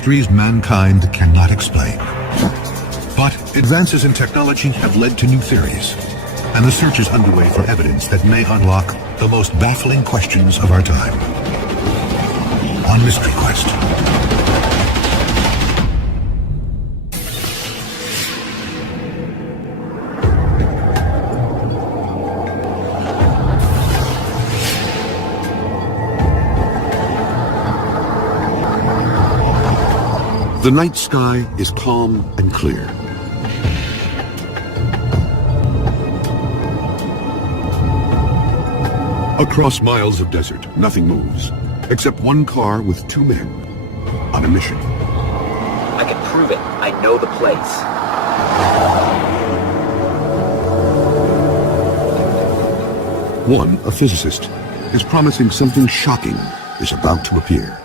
mysteries mankind cannot explain. But advances in technology have led to new theories, and the search is underway for evidence that may unlock the most baffling questions of our time. On Mystery Quest. The night sky is calm and clear. Across miles of desert, nothing moves, except one car with two men on a mission. I can prove it. I know the place. One, a physicist, is promising something shocking is about to appear.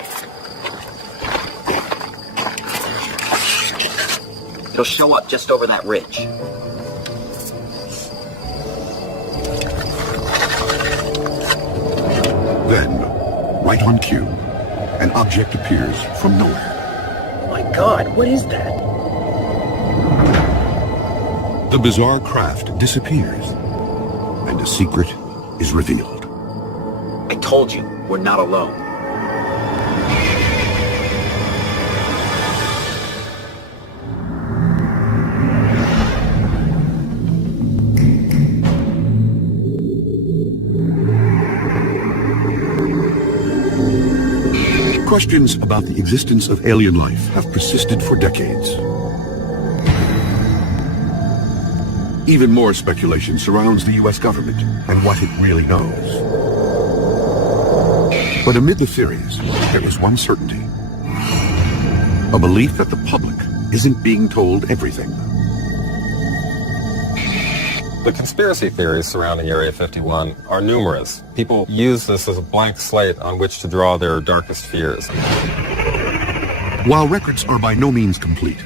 It'll show up just over that ridge. Then, right on cue, an object appears from nowhere. Oh my God, what is that? The bizarre craft disappears, and a secret is revealed. I told you, we're not alone. Questions about the existence of alien life have persisted for decades. Even more speculation surrounds the U.S. government and what it really knows. But amid the theories, there is one certainty. A belief that the public isn't being told everything. The conspiracy theories surrounding Area 51 are numerous. People use this as a blank slate on which to draw their darkest fears. While records are by no means complete,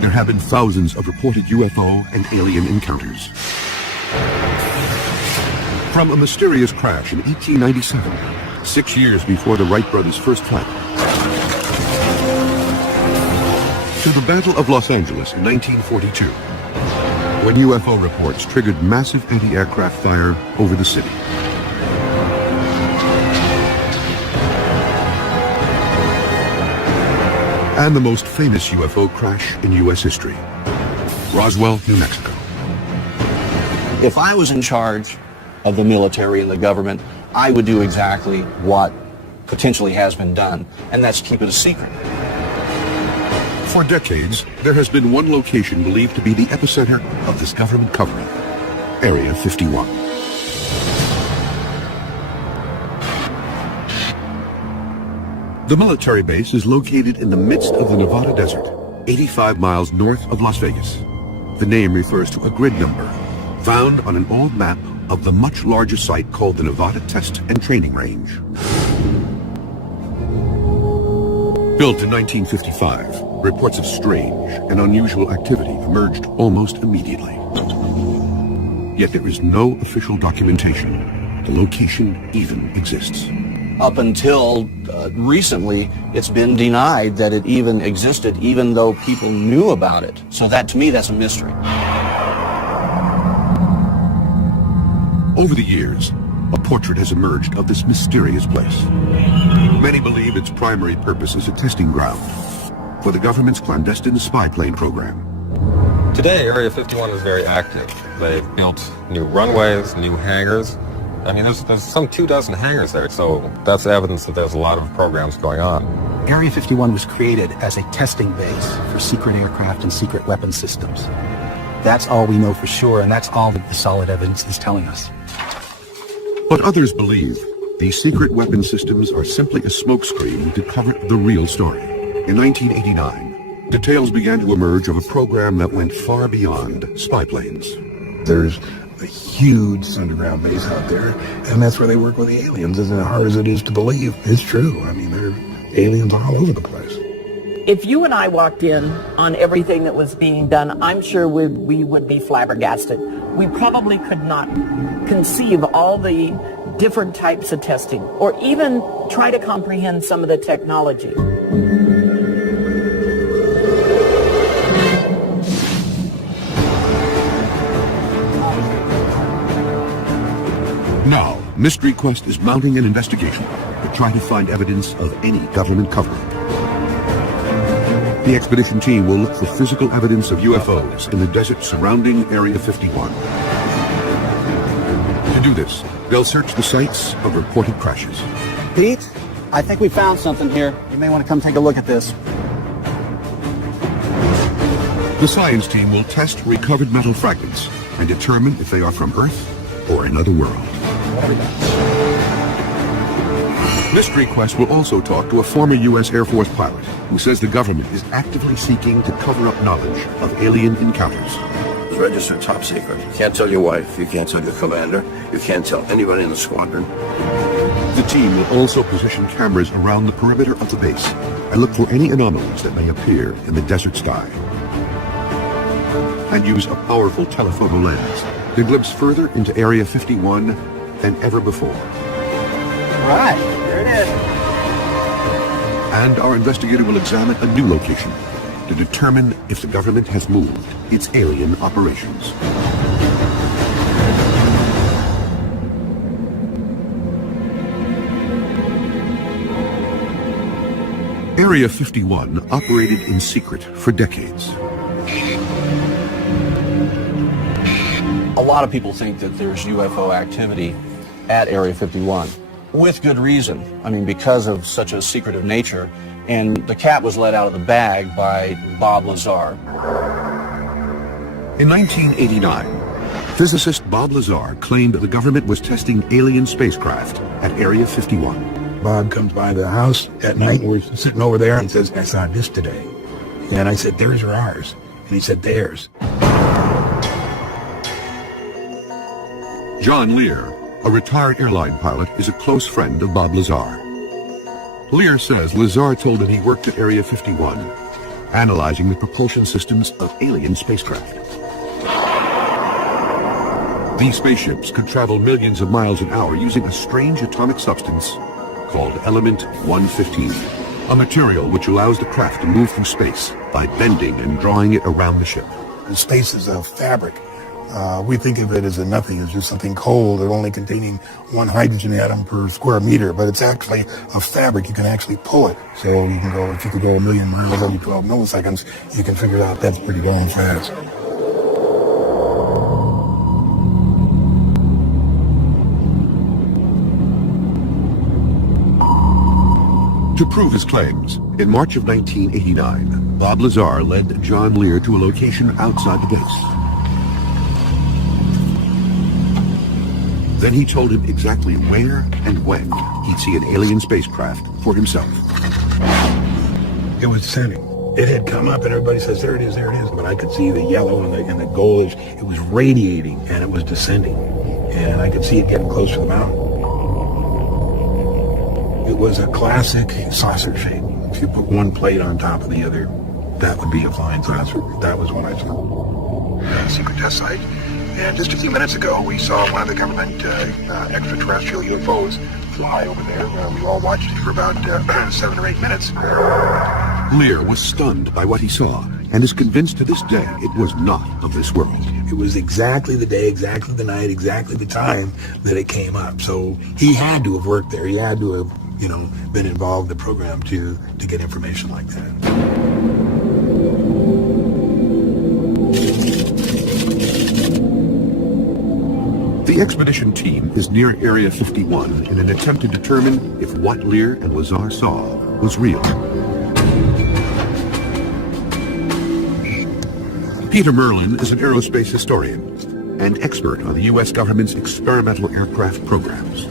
there have been thousands of reported UFO and alien encounters. From a mysterious crash in 1897, 6 years before the Wright brothers' first flight, to the Battle of Los Angeles in 1942, when UFO reports triggered massive anti-aircraft fire over the city. And the most famous UFO crash in U.S. history, Roswell, New Mexico. If I was in charge of the military and the government, I would do exactly what potentially has been done, and that's keep it a secret. For decades, there has been one location believed to be the epicenter of this government cover-up, Area 51. The military base is located in the midst of the Nevada desert, 85 miles north of Las Vegas. The name refers to a grid number found on an old map of the much larger site called the Nevada Test and Training Range. Built in 1955, reports of strange and unusual activity emerged almost immediately. Yet there is no official documentation the location even exists. Up until recently, it's been denied that it even existed, even though people knew about it. So that, to me, that's a mystery. Over the years, a portrait has emerged of this mysterious place. Many believe its primary purpose is a testing ground for the government's clandestine spy plane program. Today, Area 51 is very active. They've built new runways, new hangars. I mean, there's some 24 hangars there, so that's evidence that there's a lot of programs going on. Area 51 was created as a testing base for secret aircraft and secret weapon systems. That's all we know for sure, and that's all that the solid evidence is telling us. But others believe these secret weapon systems are simply a smokescreen to cover the real story. In 1989, details began to emerge of a program that went far beyond spy planes. There's a huge underground base out there, and that's where they work with the aliens. As hard as it is to believe, it's true. I mean, there are aliens all over the place. If you and I walked in on everything that was being done, I'm sure we would be flabbergasted. We probably could not conceive all the different types of testing, or even try to comprehend some of the technology. Mystery Quest is mounting an investigation to try to find evidence of any government cover-up. The expedition team will look for physical evidence of UFOs in the desert surrounding Area 51. To do this, they'll search the sites of reported crashes. Pete, I think we found something here. You may want to come take a look at this. The science team will test recovered metal fragments and determine if they are from Earth or another world. Mystery Quest will also talk to a former U.S. Air Force pilot who says the government is actively seeking to cover up knowledge of alien encounters. It's registered top secret. You can't tell your wife, you can't tell your commander, you can't tell anybody in the squadron. The team will also position cameras around the perimeter of the base and look for any anomalies that may appear in the desert sky. And use a powerful telephoto lens to glimpse further into Area 51 than ever before. Right, there it is. And our investigator will examine a new location to determine if the government has moved its alien operations. Area 51 operated in secret for decades. A lot of people think that there's UFO activity at Area 51, with good reason. I mean, because of such a secretive nature, and the cat was let out of the bag by Bob Lazar. In 1989, physicist Bob Lazar claimed that the government was testing alien spacecraft at Area 51. Bob comes by the house at night, and we're sitting over there, and says, I saw this today. And I said, theirs or ours? And he said, theirs. John Lear, a retired airline pilot, is a close friend of Bob Lazar. Lear says Lazar told him he worked at Area 51, analyzing the propulsion systems of alien spacecraft. These spaceships could travel millions of miles an hour using a strange atomic substance called Element 115, a material which allows the craft to move through space by bending and drawing it around the ship. And space is a fabric. We think of it as a nothing, as just something cold or only containing one hydrogen atom per square meter, but it's actually a fabric. You can actually pull it. So you can go, if you could go 1,000,000 miles every 12 milliseconds, you can figure out that's pretty darn fast. To prove his claims, in March of 1989, Bob Lazar led John Lear to a location outside the base. Then he told him exactly where and when he'd see an alien spacecraft for himself. It was descending. It had come up, and everybody says, there it is, there it is. But I could see the yellow and the goldish. It was radiating, and it was descending. And I could see it getting close to the mountain. It was a classic saucer shape. If you put one plate on top of the other, that would be a flying saucer. That was what I saw. Secret test site. And just a few minutes ago, we saw one of the government extraterrestrial UFOs fly over there. We all watched it for about 7 or 8 minutes. Lear was stunned by what he saw and is convinced to this day it was not of this world. It was exactly the day, exactly the night, exactly the time that it came up. So he had to have worked there. He had to have, been involved in the program to get information like that. The expedition team is near Area 51 in an attempt to determine if what Lear and Lazar saw was real. Peter Merlin is an aerospace historian and expert on the U.S. government's experimental aircraft programs.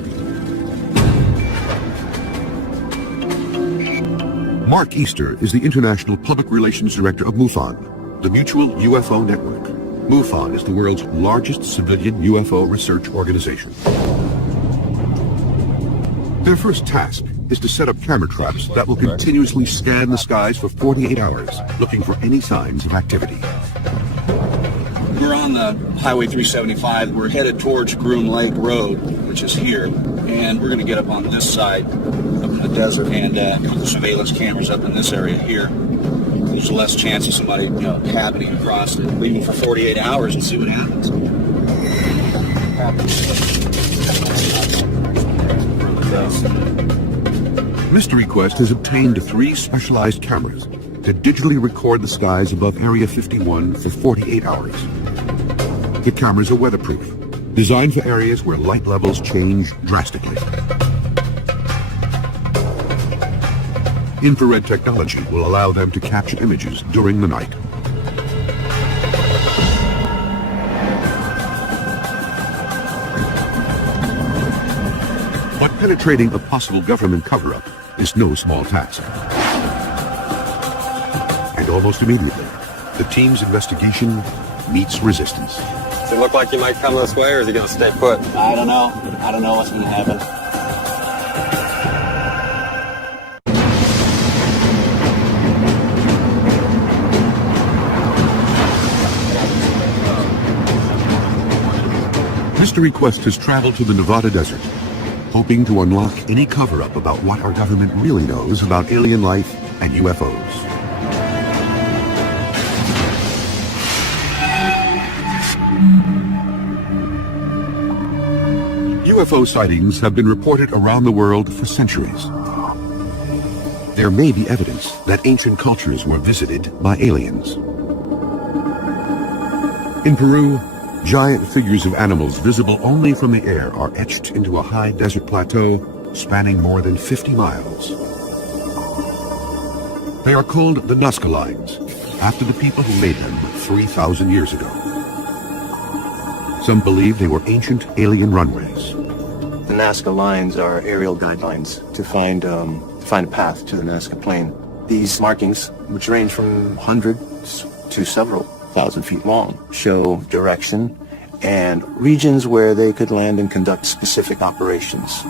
Mark Easter is the International Public Relations Director of MUFON, the Mutual UFO Network. MUFON is the world's largest civilian UFO research organization. Their first task is to set up camera traps that will continuously scan the skies for 48 hours, looking for any signs of activity. We're on the Highway 375. We're headed towards Groom Lake Road, which is here, and we're going to get up on this side of the desert and put the surveillance cameras up in this area here. There's less chance of somebody happening across it, leaving for 48 hours and see what happens. those. Mystery Quest has obtained 3 specialized cameras to digitally record the skies above Area 51 for 48 hours. The cameras are weatherproof, designed for areas where light levels change drastically. Infrared technology will allow them to capture images during the night. But penetrating a possible government cover-up is no small task. And almost immediately, the team's investigation meets resistance. Does it look like you might come this way, or is he going to stay put? I don't know. I don't know what's going to happen. Mystery Quest has traveled to the Nevada desert, hoping to unlock any cover-up about what our government really knows about alien life and UFOs. UFO sightings have been reported around the world for centuries. There may be evidence that ancient cultures were visited by aliens. In Peru, giant figures of animals visible only from the air are etched into a high desert plateau spanning more than 50 miles. They are called the Nazca Lines, after the people who made them 3,000 years ago. Some believe they were ancient alien runways. The Nazca lines are aerial guidelines to find a path to the Nazca Plain. These markings, which range from hundreds to several thousand feet long, show direction and regions where they could land and conduct specific operations.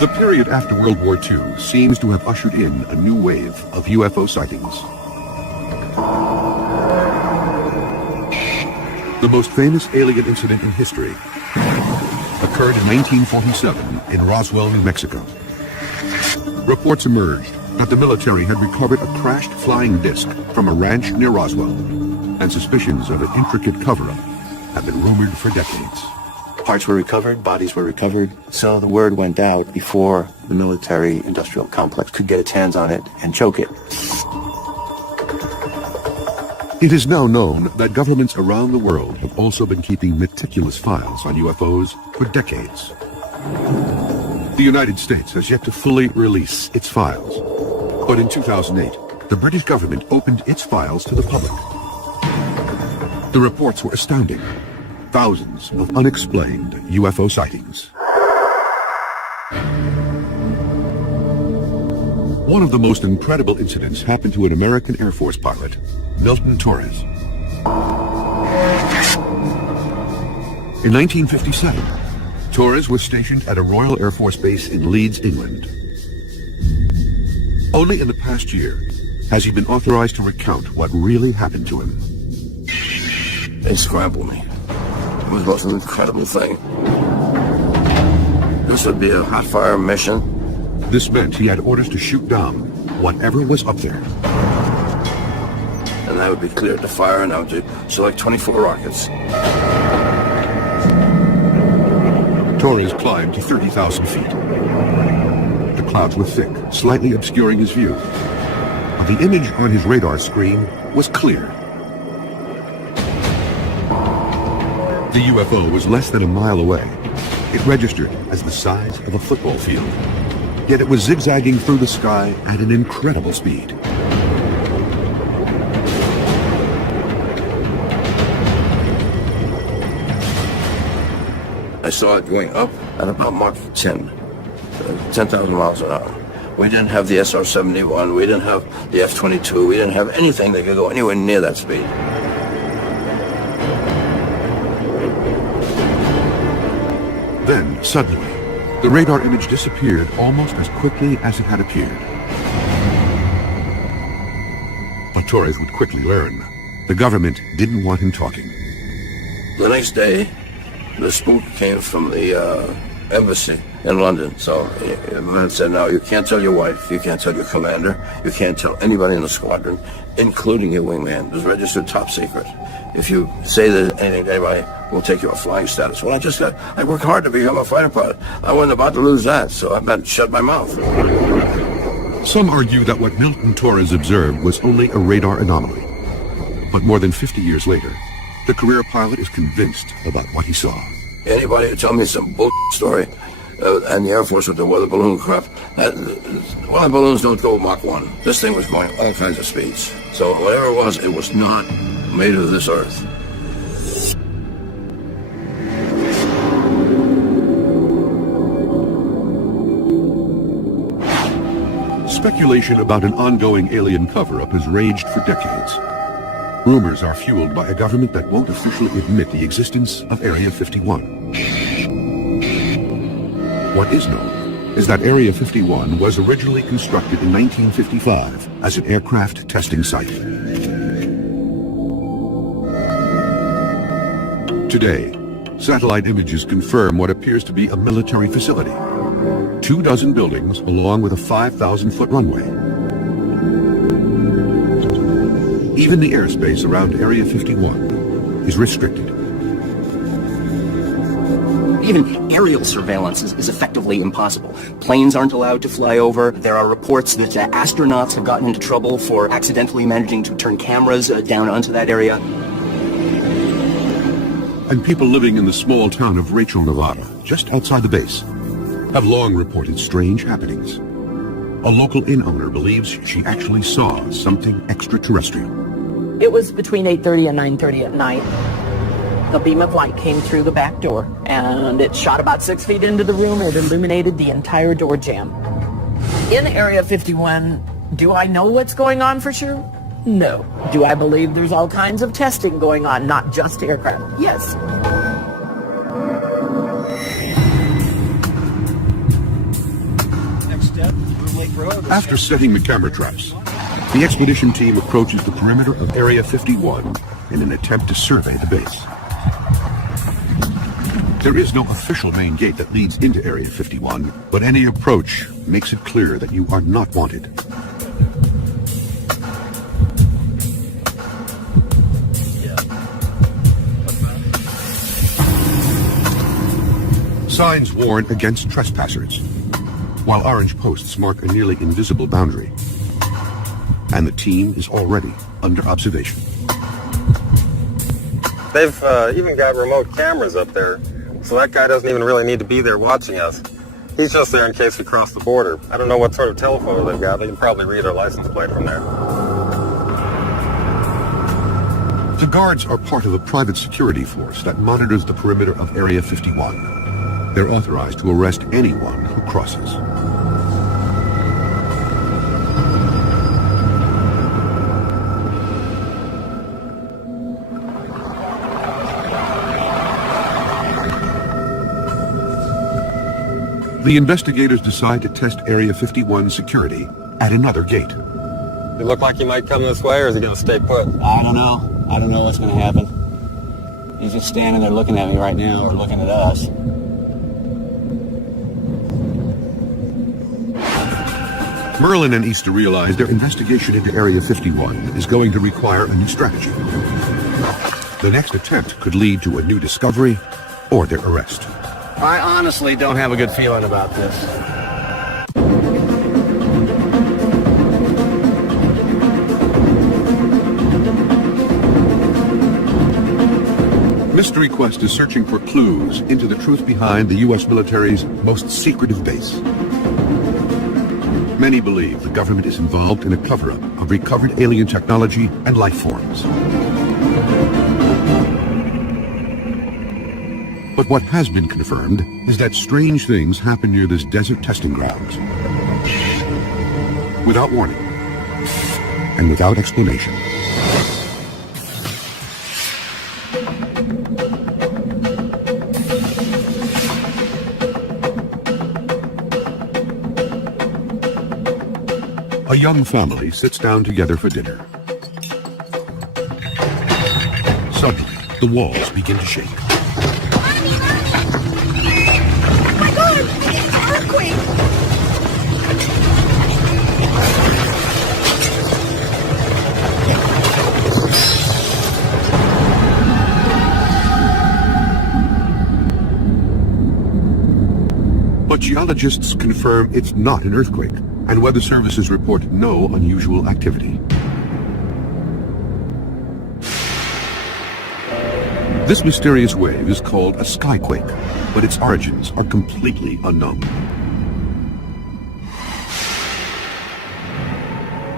The period after World War II seems to have ushered in a new wave of UFO sightings. The most famous alien incident in history occurred in 1947 in Roswell, New Mexico. Reports emerged that the military had recovered a crashed flying disc from a ranch near Roswell, and suspicions of an intricate cover-up have been rumored for decades. Parts were recovered, bodies were recovered, so the word went out before the military-industrial complex could get its hands on it and choke it. It is now known that governments around the world have also been keeping meticulous files on UFOs for decades. The United States has yet to fully release its files, but in 2008, the British government opened its files to the public. The reports were astounding. Thousands of unexplained UFO sightings. One of the most incredible incidents happened to an American Air Force pilot, Milton Torres. In 1957, Torres was stationed at a Royal Air Force base in Leeds, England. Only in the past year has he been authorized to recount what really happened to him. They scrambled me. It was the most incredible thing. This would be a hot fire mission. This meant he had orders to shoot down whatever was up there. And I would be cleared to fire, and I would select 24 rockets. Torres climbed to 30,000 feet. The clouds were thick, slightly obscuring his view. But the image on his radar screen was clear. The UFO was less than a mile away. It registered as the size of a football field. Yet it was zigzagging through the sky at an incredible speed. I saw it going up at about Mach 10, 10,000 miles an hour. We didn't have the SR-71, we didn't have the F-22, we didn't have anything that could go anywhere near that speed. Then, suddenly, the radar image disappeared almost as quickly as it had appeared. But Torres would quickly learn. The government didn't want him talking. The next day, the spook came from the embassy in London. So the man said, "No, you can't tell your wife, you can't tell your commander, you can't tell anybody in the squadron, including your wingman. It's registered top secret. If you say there's anything to anybody, we'll take you off flying status. Well, I worked hard to become a fighter pilot. I wasn't about to lose that, so I better shut my mouth. Some argue that what Milton Torres observed was only a radar anomaly. But more than 50 years later, the career pilot is convinced about what he saw. Anybody who tell me some bull story, and the Air Force with the weather balloon crap, weather balloons don't go Mach 1. This thing was going all kinds of speeds. So whatever it was not made of this earth. Speculation about an ongoing alien cover-up has raged for decades. Rumors are fueled by a government that won't officially admit the existence of Area 51. What is known is that Area 51 was originally constructed in 1955 as an aircraft testing site. Today, satellite images confirm what appears to be a military facility. 24 buildings along with a 5,000-foot runway. Even the airspace around Area 51 is restricted. Even aerial surveillance is effectively impossible. Planes aren't allowed to fly over. There are reports that astronauts have gotten into trouble for accidentally managing to turn cameras down onto that area. And people living in the small town of Rachel, Nevada, just outside the base, have long reported strange happenings. A local inn owner believes she actually saw something extraterrestrial. It was between 8:30 and 9:30 at night. A beam of light came through the back door, and it shot about 6 feet into the room. It illuminated the entire door jamb. In Area 51, do I know what's going on for sure? No. Do I believe there's all kinds of testing going on, not just aircraft? Yes. After setting the camera traps, the expedition team approaches the perimeter of Area 51 in an attempt to survey the base. There is no official main gate that leads into Area 51, but any approach makes it clear that you are not wanted. Signs warn against trespassers, while orange posts mark a nearly invisible boundary. And the team is already under observation. They've even got remote cameras up there, so that guy doesn't even really need to be there watching us. He's just there in case we cross the border. I don't know what sort of telephoto they've got. They can probably read our license plate from there. The guards are part of a private security force that monitors the perimeter of Area 51. They're authorized to arrest anyone who crosses. The investigators decide to test Area 51 security at another gate. You look like you might come this way, or is he going to stay put? I don't know. I don't know what's going to happen. He's just standing there looking at me right now, or looking at us. Merlin and Easter realize their investigation into Area 51 is going to require a new strategy. The next attempt could lead to a new discovery or their arrest. I honestly don't have a good feeling about this. Mystery Quest is searching for clues into the truth behind the U.S. military's most secretive base. Many believe the government is involved in a cover-up of recovered alien technology and life forms. But what has been confirmed is that strange things happen near this desert testing grounds. Without warning and without explanation. A young family sits down together for dinner. Suddenly, the walls begin to shake. Oh my God! It's an earthquake! Geologists confirm it's not an earthquake, and weather services report no unusual activity. This mysterious wave is called a skyquake, but its origins are completely unknown.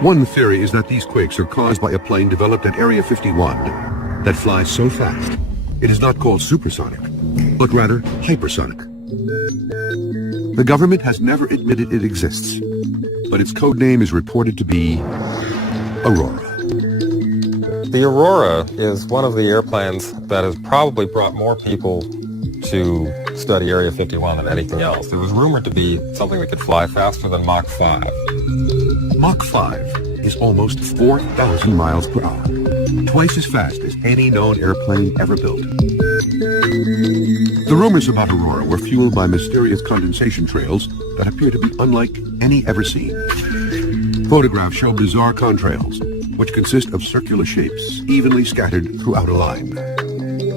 One theory is that these quakes are caused by a plane developed at Area 51 that flies so fast it is not called supersonic, but rather hypersonic. The government has never admitted it exists, but its code name is reported to be Aurora. The Aurora is one of the airplanes that has probably brought more people to study Area 51 than anything else. It was rumored to be something that could fly faster than Mach 5. Mach 5 is almost 4,000 miles per hour, twice as fast as any known airplane ever built. The rumors about Aurora were fueled by mysterious condensation trails that appear to be unlike any ever seen. Photographs show bizarre contrails, which consist of circular shapes evenly scattered throughout a line.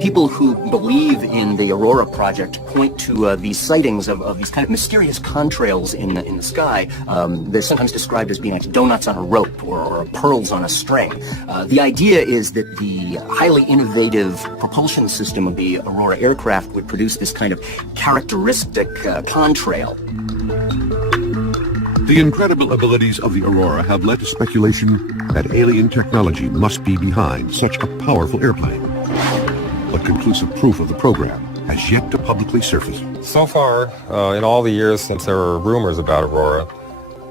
People who believe in the Aurora project point to these sightings of these kind of mysterious contrails in the sky. They're sometimes described as being like donuts on a rope or pearls on a string. The idea is that the highly innovative propulsion system of the Aurora aircraft would produce this kind of characteristic contrail. The incredible abilities of the Aurora have led to speculation that alien technology must be behind such a powerful airplane. But conclusive proof of the program has yet to publicly surface. So far, in all the years since there were rumors about Aurora,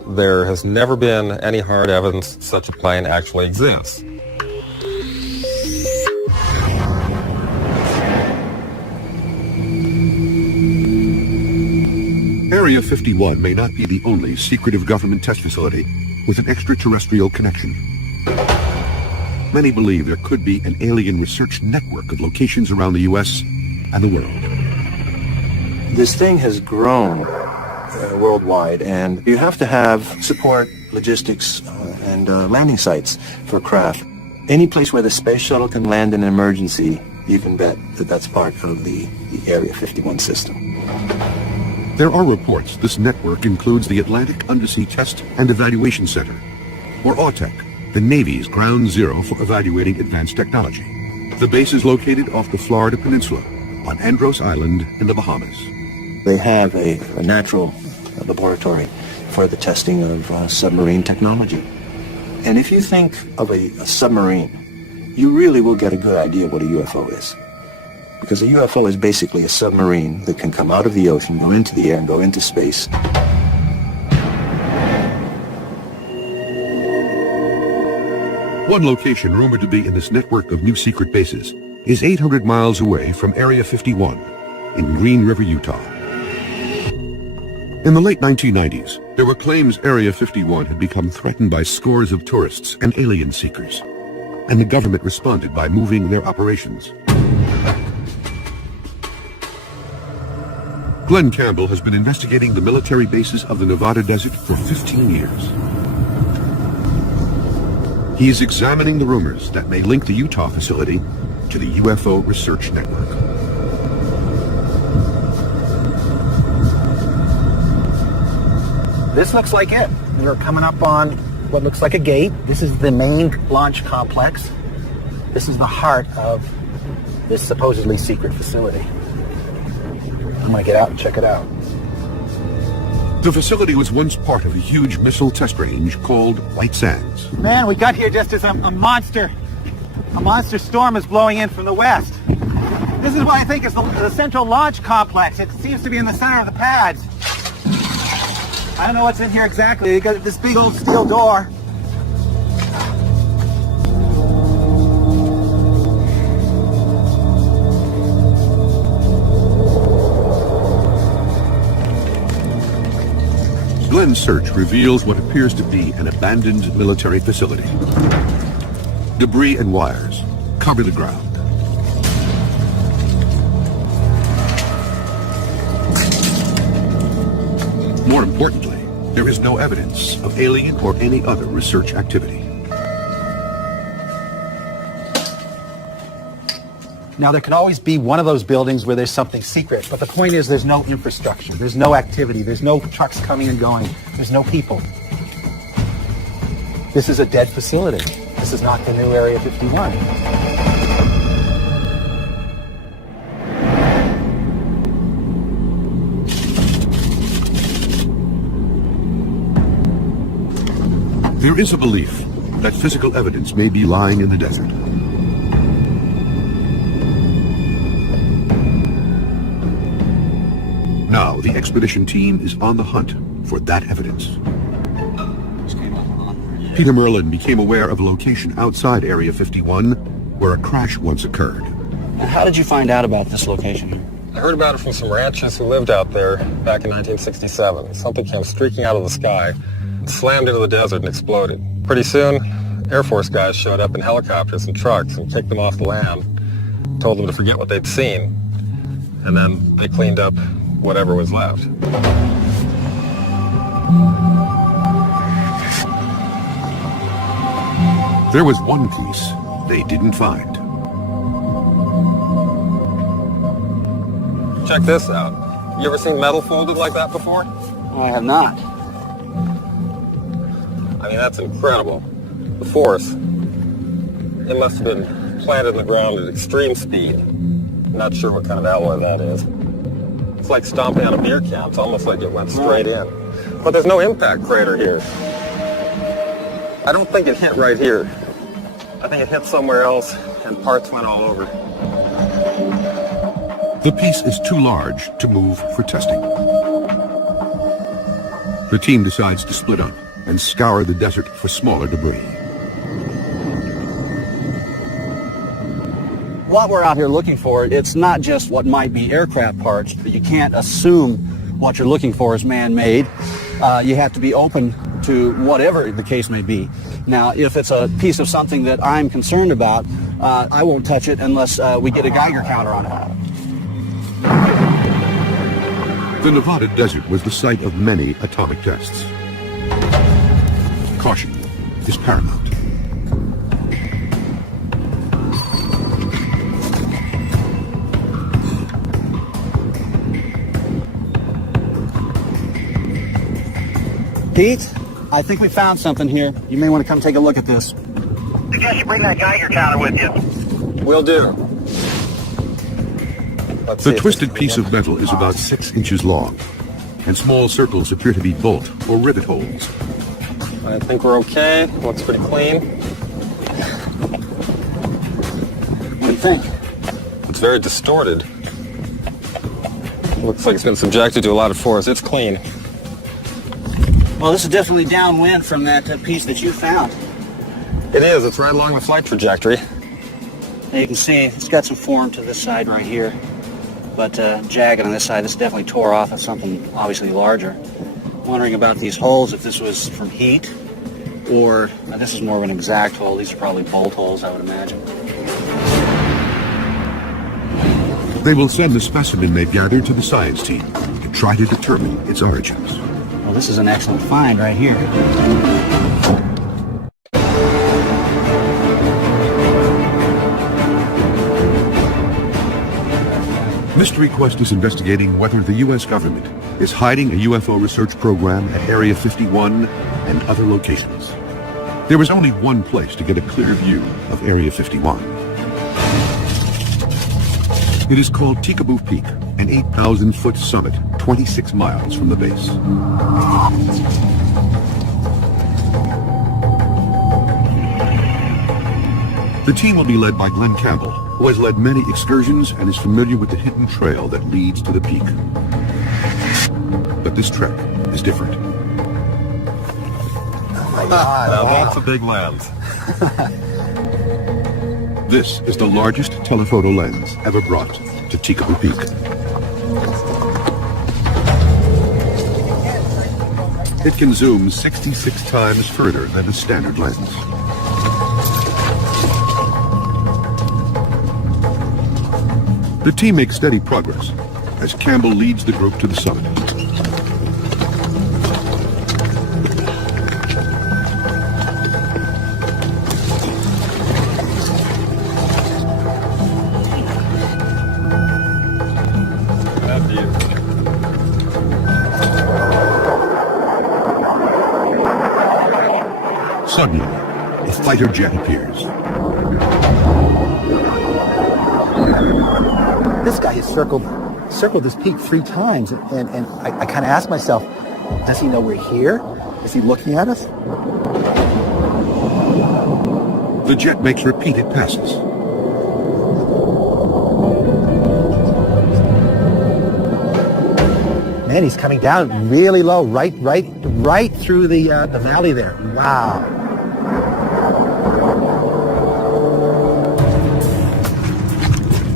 there has never been any hard evidence that such a plane actually exists. Area 51 may not be the only secretive government test facility with an extraterrestrial connection. Many believe there could be an alien research network of locations around the U.S. and the world. This thing has grown worldwide, and you have to have support, logistics, and landing sites for craft. Any place where the space shuttle can land in an emergency, you can bet that that's part of the Area 51 system. There are reports this network includes the Atlantic Undersea Test and Evaluation Center, or AUTEC, the Navy's ground zero for evaluating advanced technology. The base is located off the Florida Peninsula on Andros Island in the Bahamas. They have a natural laboratory for the testing of submarine technology. And if you think of a submarine, you really will get a good idea what a UFO is. Because a UFO is basically a submarine that can come out of the ocean, go into the air, and go into space. One location rumored to be in this network of new secret bases is 800 miles away from Area 51 in Green River, Utah. In the late 1990s, there were claims Area 51 had become threatened by scores of tourists and alien seekers, and the government responded by moving their operations. Glenn Campbell has been investigating the military bases of the Nevada desert for 15 years. He is examining the rumors that may link the Utah facility to the UFO research network. This looks like it. We're coming up on what looks like a gate. This is the main launch complex. This is the heart of this supposedly secret facility. I'm going to get out and check it out. The facility was once part of a huge missile test range called White Sands. Man, we got here just as a monster storm is blowing in from the west. This is what I think is the central launch complex. It seems to be in the center of the pads. I don't know what's in here exactly. They got this big old steel door. Glenn's search reveals what appears to be an abandoned military facility. Debris and wires cover the ground. More importantly, there is no evidence of alien or any other research activity. Now, there can always be one of those buildings where there's something secret, but the point is there's no infrastructure, there's no activity, there's no trucks coming and going, there's no people. This is a dead facility. This is not the new Area 51. There is a belief that physical evidence may be lying in the desert. Now, the expedition team is on the hunt for that evidence. Peter Merlin became aware of a location outside Area 51 where a crash once occurred. How did you find out about this location? I heard about it from some ranchers who lived out there back in 1967. Something came streaking out of the sky, slammed into the desert and exploded. Pretty soon, Air Force guys showed up in helicopters and trucks and kicked them off the land, told them to forget what they'd seen, and then they cleaned up whatever was left. There was one piece they didn't find. Check this out. You ever seen metal folded like that before? Oh, I have not. I mean, that's incredible. The force, it must have been planted in the ground at extreme speed. Not sure what kind of alloy that is. It's like stomping on a beer can. It's almost like it went straight in. But there's no impact crater here. I don't think it hit right here. I think it hit somewhere else and parts went all over. The piece is too large to move for testing. The team decides to split up and scour the desert for smaller debris. What we're out here looking for, it's not just what might be aircraft parts, but you can't assume what you're looking for is man-made. You have to be open to whatever the case may be. Now, if it's a piece of something that I'm concerned about, I won't touch it unless we get a Geiger counter on it. The Nevada desert was the site of many atomic tests. Caution is paramount. Pete, I think we found something here. You may want to come take a look at this. I guess you bring that Geiger counter with you. Will do. The twisted piece of metal is about 6 inches long, and small circles appear to be bolt or rivet holes. I think we're okay. Looks pretty clean. What do you think? It's very distorted. Looks like it's been subjected to a lot of force. It's clean. Well, this is definitely downwind from that piece that you found. It is. It's right along the flight trajectory. You can see it's got some form to this side right here, but jagged on this side. This definitely tore off of something obviously larger. Wondering about these holes, if this was from heat, or this is more of an exact hole. These are probably bolt holes, I would imagine. They will send the specimen they've gathered to the science team to try to determine its origins. Well, this is an excellent find right here. Mystery Quest is investigating whether the U.S. government is hiding a UFO research program at Area 51 and other locations. There is only one place to get a clear view of Area 51. It is called Tikaboo Peak, an 8,000-foot summit 26 miles from the base. The team will be led by Glenn Campbell, who has led many excursions and is familiar with the hidden trail that leads to the peak. But this trek is different. Oh my God, now that's a big lens. This is the largest telephoto lens ever brought to Tikaboo Peak. It can zoom 66 times further than a standard lens. The team makes steady progress as Campbell leads the group to the summit. Suddenly, a fighter jet appears. This guy has circled this peak 3 times, and I kind of ask myself, does he know we're here? Is he looking at us? The jet makes repeated passes. Man, he's coming down really low, right through the valley there. Wow.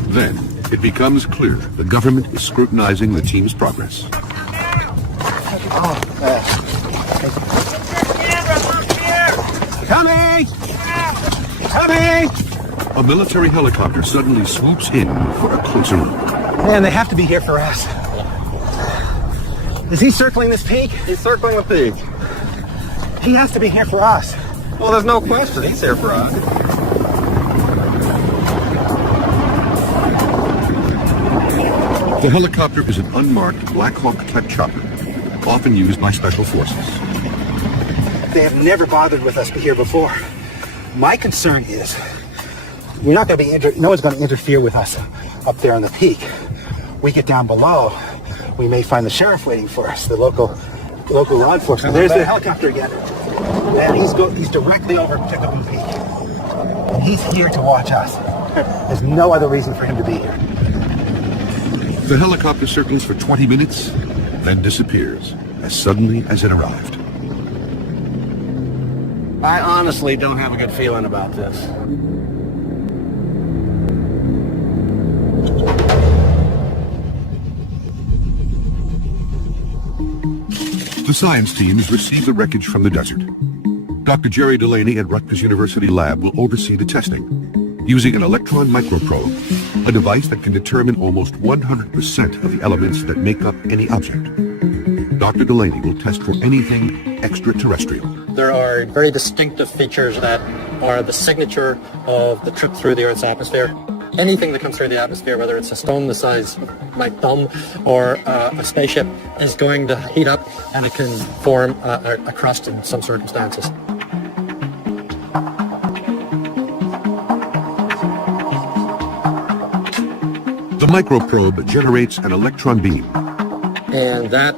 Then, it becomes clear the government is scrutinizing the team's progress. Coming! Coming! A military helicopter suddenly swoops in for a closer look. Man, they have to be here for us. Is he circling this peak? He's circling the peak. He has to be here for us. Well, there's no question. He's here for us. The helicopter is an unmarked Black Hawk-type chopper, often used by special forces. They have never bothered with us here before. My concern is we're not going to be no one's going to interfere with us up there on the peak. We get down below, we may find the sheriff waiting for us, the local law enforcement. There's the helicopter again. And he's directly over Tickaboo Peak. And he's here to watch us. There's no other reason for him to be here. The helicopter circles for 20 minutes, then disappears as suddenly as it arrived. I honestly don't have a good feeling about this. The science teams receive the wreckage from the desert. Dr. Jerry Delaney at Rutgers University Lab will oversee the testing, using an electron microprobe, a device that can determine almost 100% of the elements that make up any object. Dr. Delaney will test for anything extraterrestrial. There are very distinctive features that are the signature of the trip through the Earth's atmosphere. Anything that comes through the atmosphere, whether it's a stone the size of my thumb or a spaceship, is going to heat up and it can form a crust in some circumstances. The microprobe generates an electron beam. And that,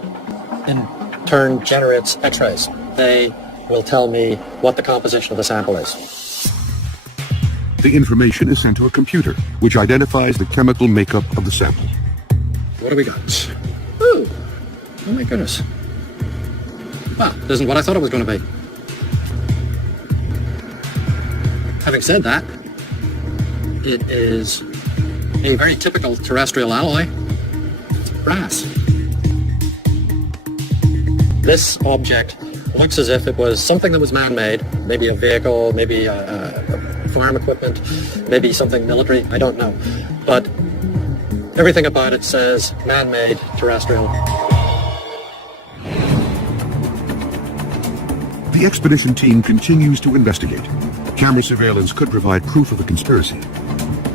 in turn, generates X-rays. They will tell me what the composition of the sample is. The information is sent to a computer, which identifies the chemical makeup of the sample. What do we got? Ooh, oh my goodness. Well, this isn't what I thought it was going to be. Having said that, it is a very typical terrestrial alloy, brass. This object looks as if it was something that was man-made, maybe a vehicle, maybe a farm equipment, maybe something military, I don't know. But everything about it says man-made terrestrial. The expedition team continues to investigate. Camera surveillance could provide proof of a conspiracy,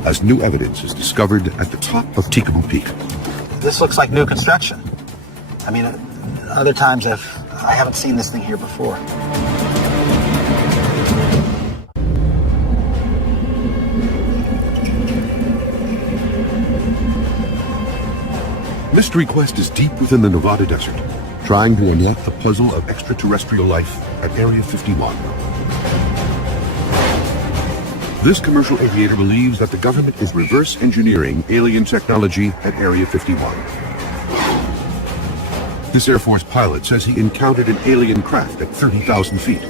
as new evidence is discovered at the top of Tickaboo Peak. This looks like new construction. I mean, other times I haven't seen this thing here before. Mystery Quest is deep within the Nevada desert, trying to unlock the puzzle of extraterrestrial life at Area 51. This commercial aviator believes that the government is reverse engineering alien technology at Area 51. This Air Force pilot says he encountered an alien craft at 30,000 feet.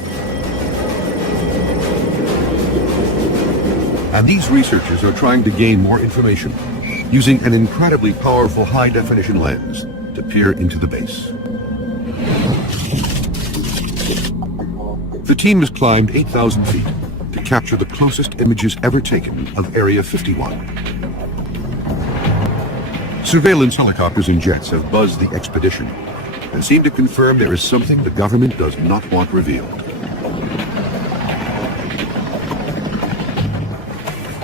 And these researchers are trying to gain more information, using an incredibly powerful high-definition lens to peer into the base. The team has climbed 8,000 feet to capture the closest images ever taken of Area 51. Surveillance helicopters and jets have buzzed the expedition and seem to confirm there is something the government does not want revealed.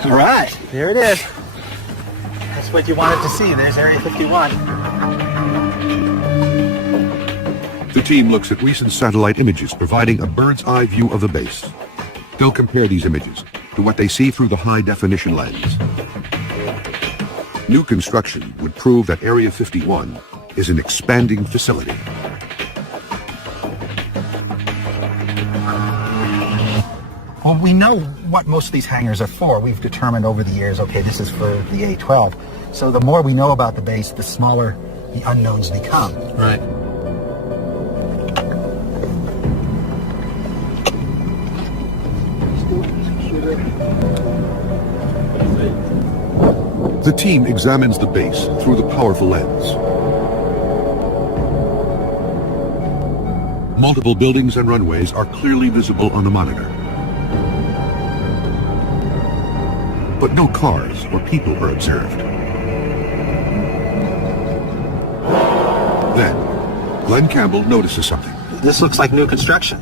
All right, there it is. That's what you wanted to see. There's Area 51. The team looks at recent satellite images, providing a bird's-eye view of the base. They'll compare these images to what they see through the high-definition lens. New construction would prove that Area 51 is an expanding facility. Well, we know what most of these hangars are for. We've determined over the years, okay, this is for the A-12. So the more we know about the base, the smaller the unknowns become. Right. The team examines the base through the powerful lens. Multiple buildings and runways are clearly visible on the monitor. But no cars or people are observed. Then, Glenn Campbell notices something. This looks like new construction.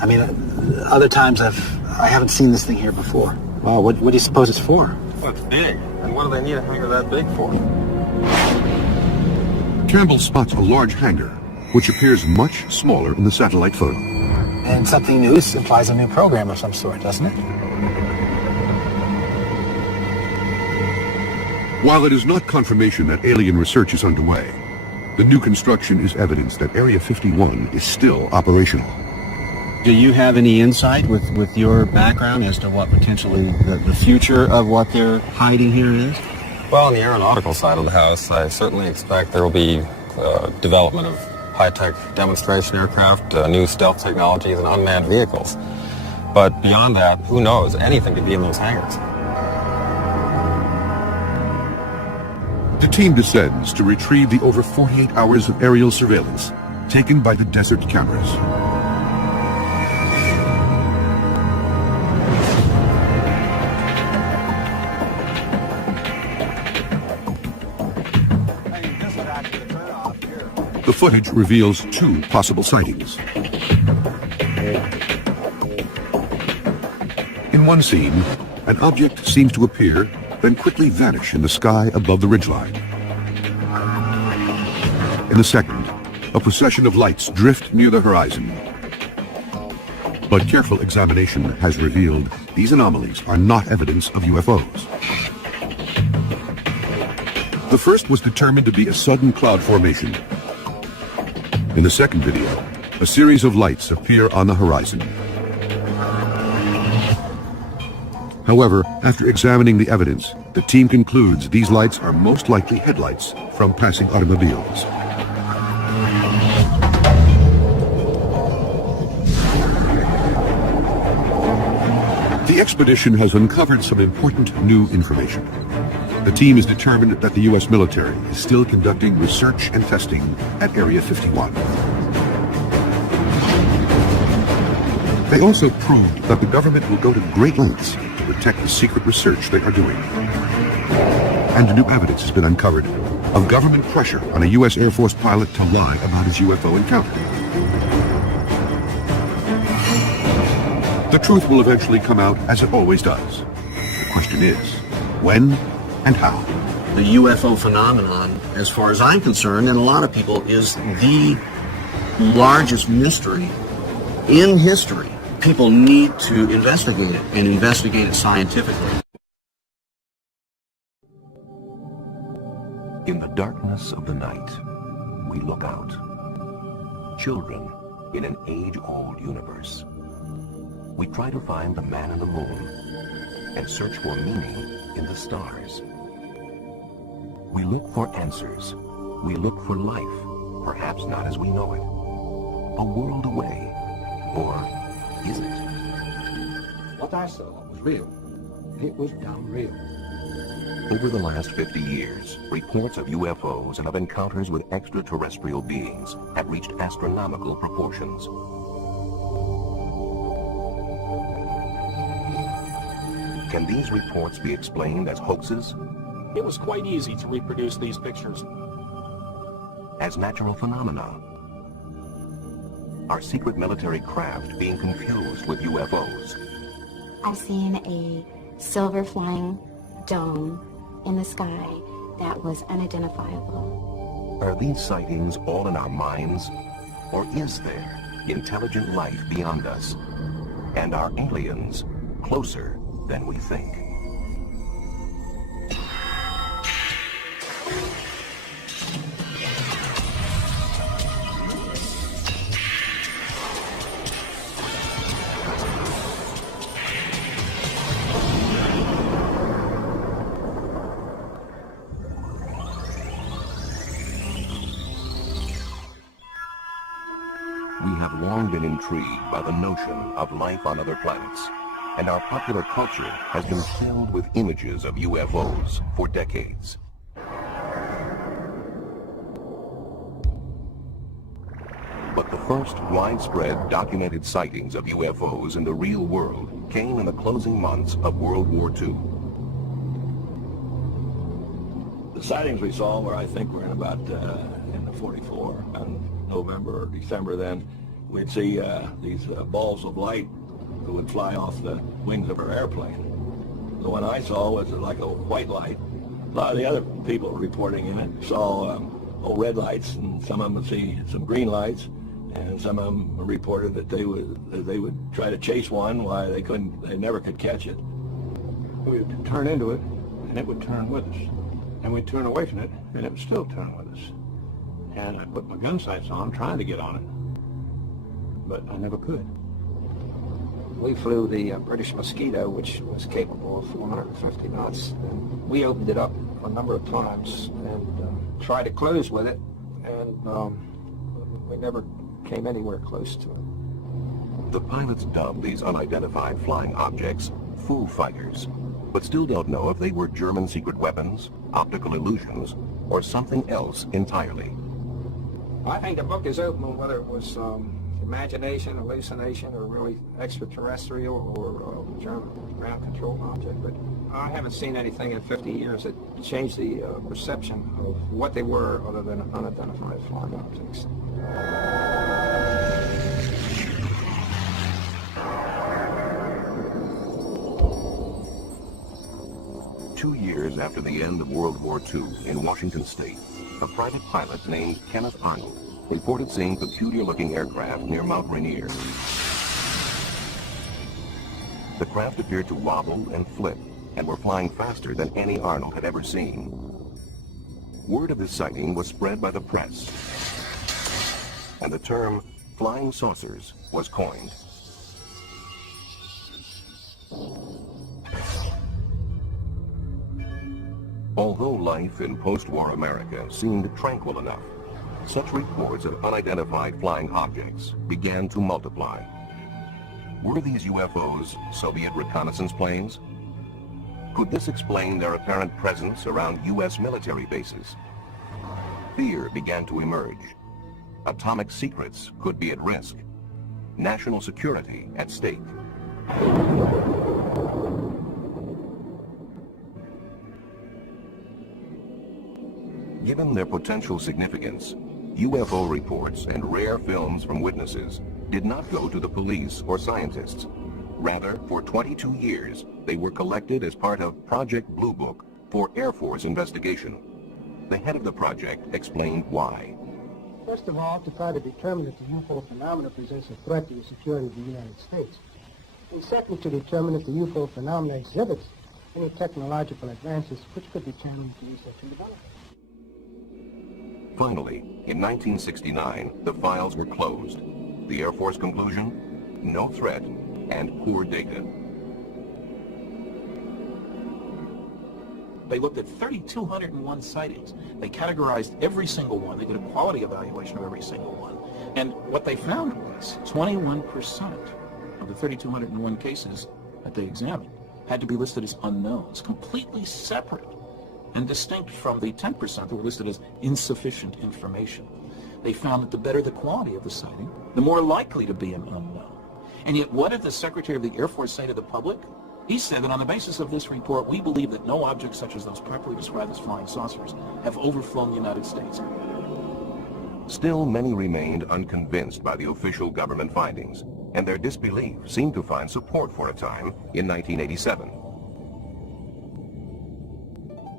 I mean, other times I haven't seen this thing here before. Wow, what do you suppose it's for? Well, it's big. And what do they need a hangar that big for? Campbell spots a large hangar, which appears much smaller in the satellite photo. And something new implies a new program of some sort, doesn't it? While it is not confirmation that alien research is underway, the new construction is evidence that Area 51 is still operational. Do you have any insight with your background as to what potentially the future of what they're hiding here is? Well, on the aeronautical side of the house, I certainly expect there will be development of high-tech demonstration aircraft, new stealth technologies, and unmanned vehicles. But beyond that, who knows? Anything could be in those hangars. The team descends to retrieve the over 48 hours of aerial surveillance taken by the desert cameras. The footage reveals two possible sightings. In one scene, an object seems to appear, then quickly vanish in the sky above the ridgeline. In the second, a procession of lights drift near the horizon. But careful examination has revealed these anomalies are not evidence of UFOs. The first was determined to be a sudden cloud formation. In the second video, a series of lights appear on the horizon. However, after examining the evidence, the team concludes these lights are most likely headlights from passing automobiles. The expedition has uncovered some important new information. The team is determined that the U.S. military is still conducting research and testing at Area 51. They also proved that the government will go to great lengths to protect the secret research they are doing. And new evidence has been uncovered of government pressure on a U.S. Air Force pilot to lie about his UFO encounter. The truth will eventually come out, as it always does. The question is, when and how? The UFO phenomenon, as far as I'm concerned, and a lot of people, is the largest mystery in history. People need to investigate it, and investigate it scientifically. In the darkness of the night, we look out. Children in an age-old universe. We try to find the man in the moon and search for meaning in the stars. We look for answers. We look for life, perhaps not as we know it. A world away. Or is it? What I saw was real. It was damn real. Over the last 50 years, reports of UFOs and of encounters with extraterrestrial beings have reached astronomical proportions. Can these reports be explained as hoaxes? It was quite easy to reproduce these pictures. As natural phenomena? Are secret military craft being confused with UFOs? I've seen a silver flying dome in the sky that was unidentifiable. Are these sightings all in our minds? Or is there intelligent life beyond us? And are aliens closer than we think? We have long been intrigued by the notion of life on other planets, and our popular culture has been filled with images of UFOs for decades. But the first widespread documented sightings of UFOs in the real world came in the closing months of World War II. The sightings we saw were, I think, were in about in the 44, and November or December. Then we'd see these balls of light that would fly off the wings of our airplane. The one I saw was like a white light. A lot of the other people reporting in it saw red lights, and some of them would see some green lights, and some of them reported that they would try to chase one while they never could catch it. We would turn into it, and it would turn with us. And we'd turn away from it, and it would still turn with us. And I put my gun sights on, trying to get on it, but I never could. We flew the British Mosquito, which was capable of 450 knots. And we opened it up a number of times and tried to close with it, and we never came anywhere close to it. The pilots dubbed these unidentified flying objects Foo Fighters, but still don't know if they were German secret weapons, optical illusions, or something else entirely. I think the book is open on whether it was imagination, hallucination, or really extraterrestrial or German ground control object. But I haven't seen anything in 50 years that changed the perception of what they were other than unidentified flying objects. 2 years after the end of World War II in Washington State, a private pilot named Kenneth Arnold reported seeing peculiar-looking aircraft near Mount Rainier. The craft appeared to wobble and flip and were flying faster than any Arnold had ever seen. Word of this sighting was spread by the press, and the term flying saucers was coined. Although life in post-war America seemed tranquil enough, such reports of unidentified flying objects began to multiply. Were these UFOs Soviet reconnaissance planes? Could this explain their apparent presence around U.S. military bases? Fear began to emerge. Atomic secrets could be at risk. National security at stake. Given their potential significance, UFO reports and rare films from witnesses did not go to the police or scientists. Rather, for 22 years, they were collected as part of Project Blue Book for Air Force investigation. The head of the project explained why. First of all, to try to determine if the UFO phenomena presents a threat to the security of the United States. And second, to determine if the UFO phenomena exhibits any technological advances which could be channeled into research and development. Finally, in 1969, the files were closed. The Air Force conclusion? No threat and poor data. They looked at 3,201 sightings. They categorized every single one. They did a quality evaluation of every single one. And what they found was 21% of the 3,201 cases that they examined had to be listed as unknowns, completely separate and distinct from the 10% that were listed as insufficient information. They found that the better the quality of the sighting, the more likely to be an unknown. And yet, what did the Secretary of the Air Force say to the public? He said that on the basis of this report, we believe that no objects such as those properly described as flying saucers have overflown the United States. Still, many remained unconvinced by the official government findings, and their disbelief seemed to find support for a time in 1987.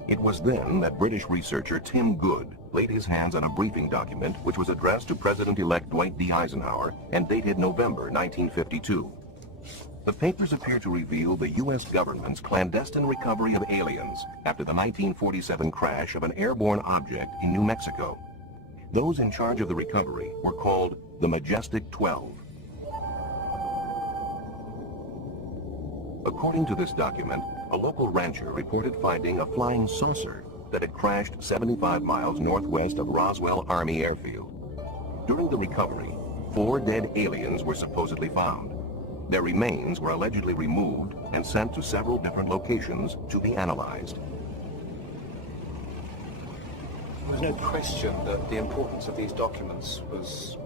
It was then that British researcher Tim Good laid his hands on a briefing document which was addressed to President-elect Dwight D. Eisenhower and dated November 1952. The papers appear to reveal the U.S. government's clandestine recovery of aliens after the 1947 crash of an airborne object in New Mexico. Those in charge of the recovery were called the Majestic 12. According to this document, a local rancher reported finding a flying saucer that had crashed 75 miles northwest of Roswell Army Airfield. During the recovery, 4 dead aliens were supposedly found. Their remains were allegedly removed and sent to several different locations to be analyzed. There's no question that the importance of these documents was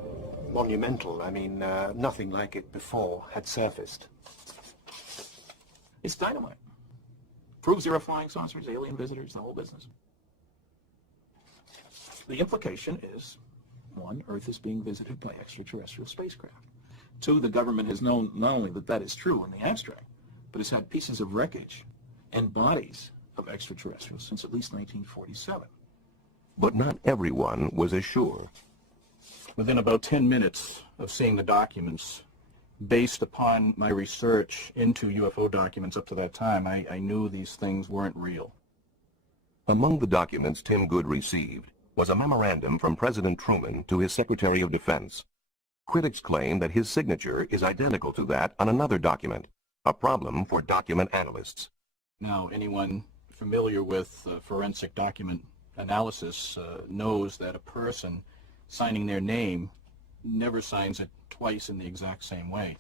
monumental. I mean, nothing like it before had surfaced. It's dynamite. Proves there are flying saucers, alien visitors, the whole business. The implication is, 1, Earth is being visited by extraterrestrial spacecraft. 2, the government has known not only that that is true in the abstract, but has had pieces of wreckage and bodies of extraterrestrials since at least 1947. But not everyone was as sure. Within about 10 minutes of seeing the documents, based upon my research into UFO documents up to that time, I knew these things weren't real. Among the documents Tim Good received was a memorandum from President Truman to his Secretary of Defense. Critics claim that his signature is identical to that on another document, a problem for document analysts. Now, anyone familiar with forensic document analysis knows that a person signing their name never signs it twice in the exact same way.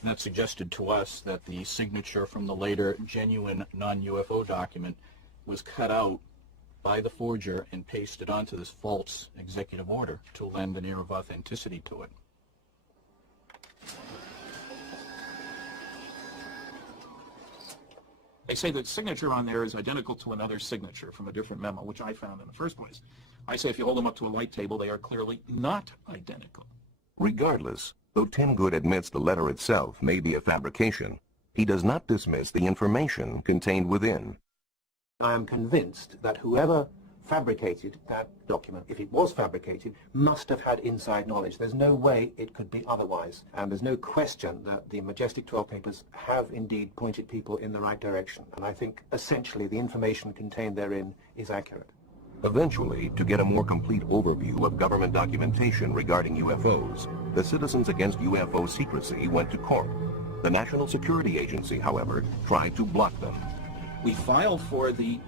And that suggested to us that the signature from the later genuine non-UFO document was cut out by the forger and pasted onto this false executive order to lend an air of authenticity to it. They say the signature on there is identical to another signature from a different memo, which I found in the first place. I say if you hold them up to a light table, they are clearly not identical. Regardless, though Tim Good admits the letter itself may be a fabrication, he does not dismiss the information contained within. I am convinced that whoever fabricated that document, if it was fabricated, must have had inside knowledge. There's no way it could be otherwise. And there's no question that the Majestic 12 papers have indeed pointed people in the right direction. And I think essentially the information contained therein is accurate. Eventually, to get a more complete overview of government documentation regarding UFOs, the Citizens Against UFO Secrecy went to court. The National Security Agency, however, tried to block them. We filed for the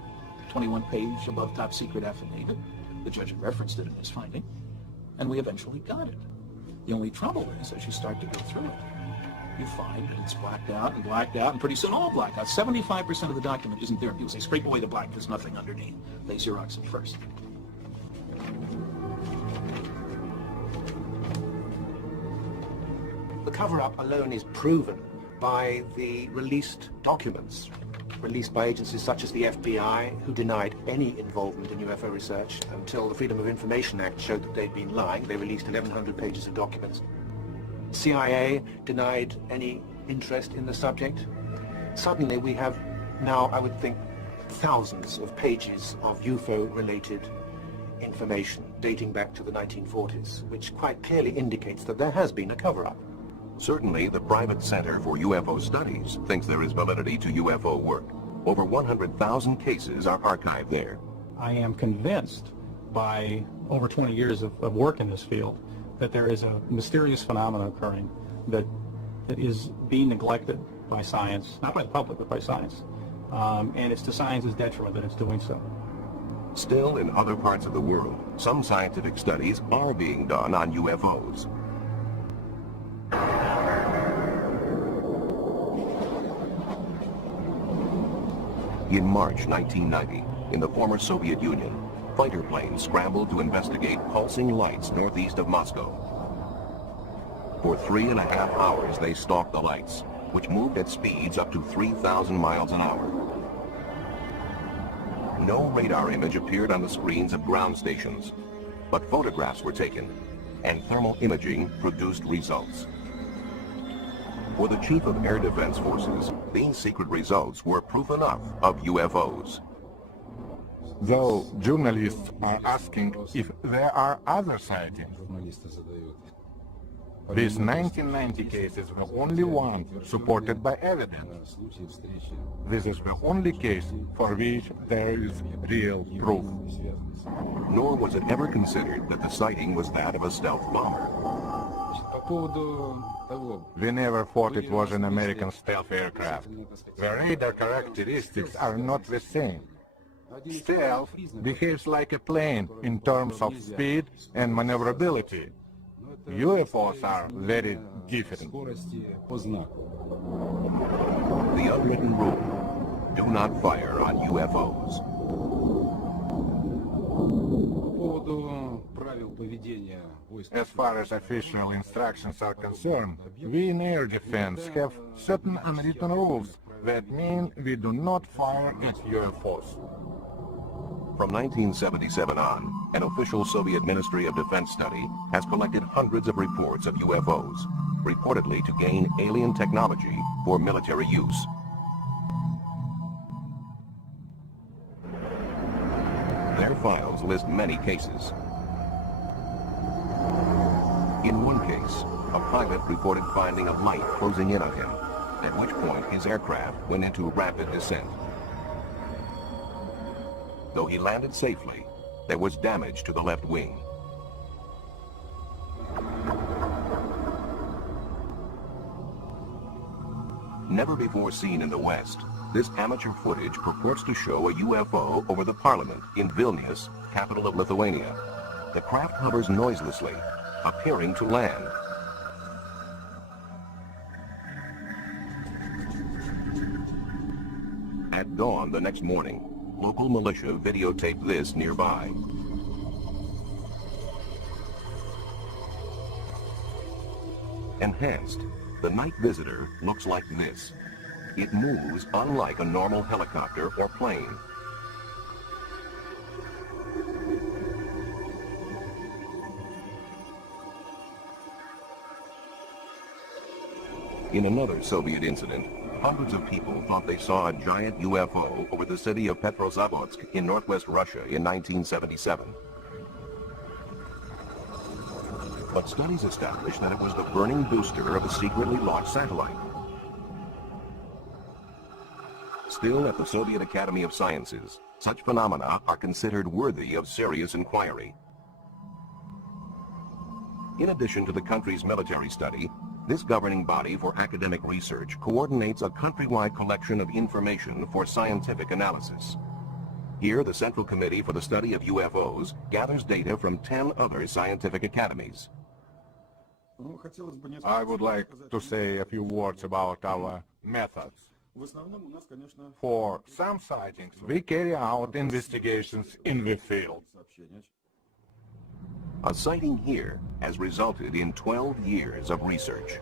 21-page above top secret affidavit. The judge referenced it in his finding, and we eventually got it. The only trouble is, as you start to go through it, you find that it's blacked out, and pretty soon all blacked out. 75% of the document isn't there. People say, scrape away the black, there's nothing underneath. They Xerox it first. The cover-up alone is proven by the released documents, released by agencies such as the FBI, who denied any involvement in UFO research until the Freedom of Information Act showed that they'd been lying. They released 1,100 pages of documents. CIA denied any interest in the subject. Suddenly we have now, I would think, thousands of pages of UFO-related information dating back to the 1940s, which quite clearly indicates that there has been a cover-up. Certainly, the Private Center for UFO Studies thinks there is validity to UFO work. Over 100,000 cases are archived there. I am convinced by over 20 years of work in this field that there is a mysterious phenomenon occurring that is being neglected by science, not by the public, but by science. And it's to science's detriment that it's doing so. Still, in other parts of the world, some scientific studies are being done on UFOs. In March 1990, in the former Soviet Union, fighter planes scrambled to investigate pulsing lights northeast of Moscow. For 3.5 hours, they stalked the lights, which moved at speeds up to 3,000 miles an hour. No radar image appeared on the screens of ground stations, but photographs were taken, and thermal imaging produced results. For the Chief of Air Defense Forces, these secret results were proof enough of UFOs. though journalists are asking if there are other sightings. These 1990 cases were only one supported by evidence. This is the only case for which there is real proof. Nor was it ever considered that the sighting was that of a stealth bomber. We never thought it was an American stealth aircraft. The radar characteristics are not the same. Stealth behaves like a plane in terms of speed and maneuverability. UFOs are very different. The unwritten rule: do not fire on UFOs. As far as official instructions are concerned, we in air defense have certain unwritten rules that mean we do not fire at UFOs. From 1977 on, an official Soviet Ministry of Defense study has collected hundreds of reports of UFOs, reportedly to gain alien technology for military use. Their files list many cases. In one case, a pilot reported finding a light closing in on him, at which point his aircraft went into rapid descent. Though he landed safely, there was damage to the left wing. Never before seen in the West, this amateur footage purports to show a UFO over the parliament in Vilnius, capital of Lithuania. The craft hovers noiselessly, appearing to land. At dawn the next morning, local militia videotaped this nearby. Enhanced, the night visitor looks like this. It moves unlike a normal helicopter or plane. In another Soviet incident, hundreds of people thought they saw a giant UFO over the city of Petrozavodsk in northwest Russia in 1977. But studies established that it was the burning booster of a secretly launched satellite. Still, at the Soviet Academy of Sciences, such phenomena are considered worthy of serious inquiry. In addition to the country's military study, this governing body for academic research coordinates a countrywide collection of information for scientific analysis. Here, the Central Committee for the Study of UFOs gathers data from 10 other scientific academies. I would like to say a few words about our methods. For some sightings, we carry out investigations in the field. A sighting here has resulted in 12 years of research.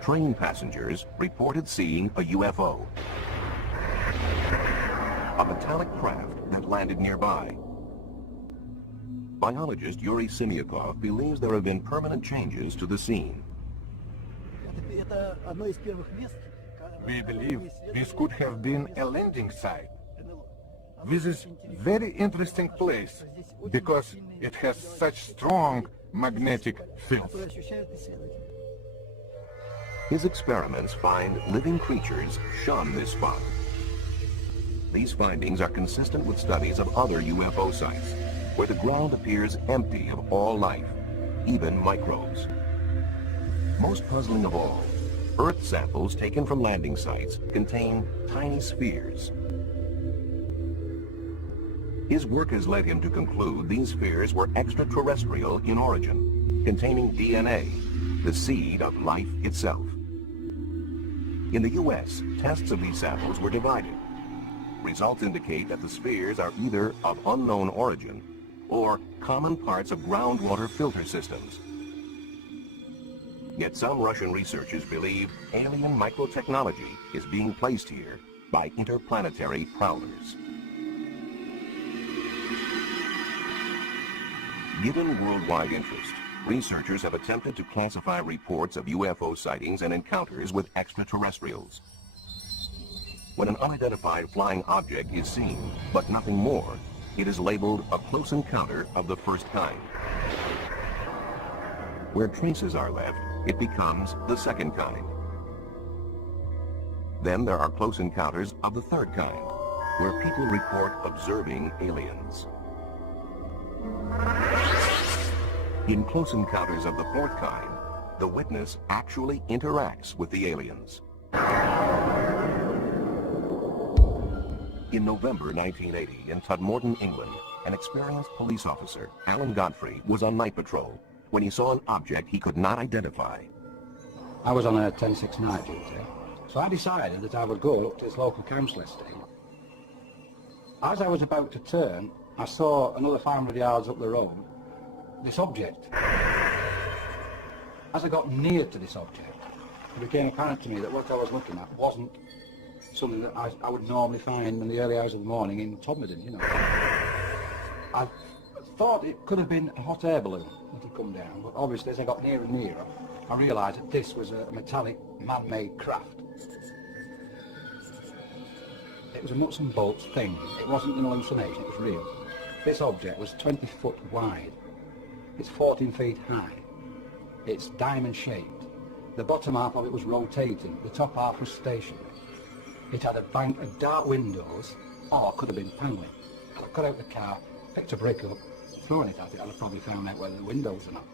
Train passengers reported seeing a UFO, a metallic craft that landed nearby. Biologist Yuri Simyakov believes there have been permanent changes to the scene. We believe this could have been a landing site. This is a very interesting place because it has such strong magnetic fields. His experiments find living creatures shun this spot. These findings are consistent with studies of other UFO sites, where the ground appears empty of all life, even microbes. Most puzzling of all, Earth samples taken from landing sites contain tiny spheres. His work has led him to conclude these spheres were extraterrestrial in origin, containing DNA, the seed of life itself. In the U.S., tests of these samples were divided. Results indicate that the spheres are either of unknown origin or common parts of groundwater filter systems. Yet some Russian researchers believe alien microtechnology is being placed here by interplanetary prowlers. Given worldwide interest, researchers have attempted to classify reports of UFO sightings and encounters with extraterrestrials. When an unidentified flying object is seen, but nothing more, it is labeled a close encounter of the first kind. Where traces are left, it becomes the second kind. Then there are close encounters of the third kind, where people report observing aliens. In close encounters of the fourth kind, the witness actually interacts with the aliens. In November 1980, in Tudmorton, England, an experienced police officer, Alan Godfrey, was on night patrol when he saw an object he could not identify. I was on a 10-6 night duty, so I decided that I would go up to this local council estate. As I was about to turn, I saw another 500 yards up the road this object. As I got near to this object, it became apparent to me that what I was looking at wasn't something that I would normally find in the early hours of the morning in Todmorden, you know. I thought it could have been a hot air balloon that had come down, but obviously as I got nearer and nearer, I realised that this was a metallic, man-made craft. It was a nuts and bolts thing. It wasn't an hallucination, it was real. This object was 20 foot wide. It's 14 feet high. It's diamond-shaped. The bottom half of it was rotating. The top half was stationary. It had a bank of dark windows, or it could have been panelling. I got out the car, picked a brick up, thrown it at it, I'd have probably found out whether the windows or not.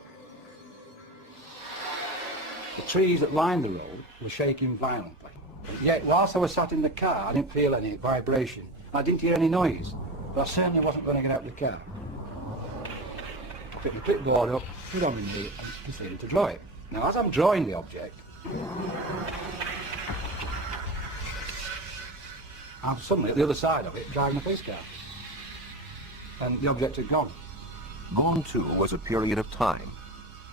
The trees that lined the road were shaking violently. Yet whilst I was sat in the car, I didn't feel any vibration. I didn't hear any noise, but I certainly wasn't going to get out of the car. I picked the clipboard up, put on my knee, and proceeded to draw it. Now, as I'm drawing the object, I'm suddenly at the other side of it, driving a police car. And the object had gone. Gone too was a period of time.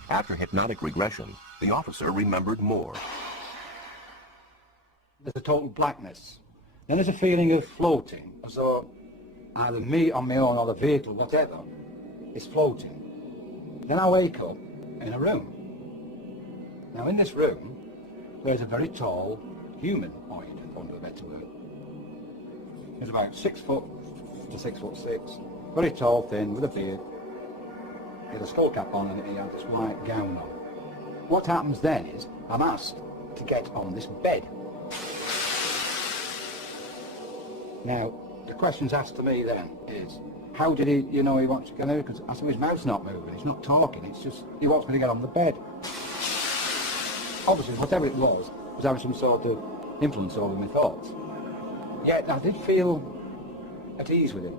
After hypnotic regression, the officer remembered more. There's a total blackness. Then there's a feeling of floating, as though either me on my own or the vehicle, whatever, is floating. Then I wake up in a room. Now in this room, there's a very tall humanoid, for want of a better word. He's about 6 foot to 6'6", very tall, thin, with a beard. He had a skull cap on and he had this white gown on. What happens then is, I'm asked to get on this bed. Now, the questions asked to me then is, how did he, he wants to get there? Because I said, his mouth's not moving, he's not talking, it's just, he wants me to get on the bed. Obviously, whatever it was having some sort of influence over my thoughts. Yet, I did feel at ease with him.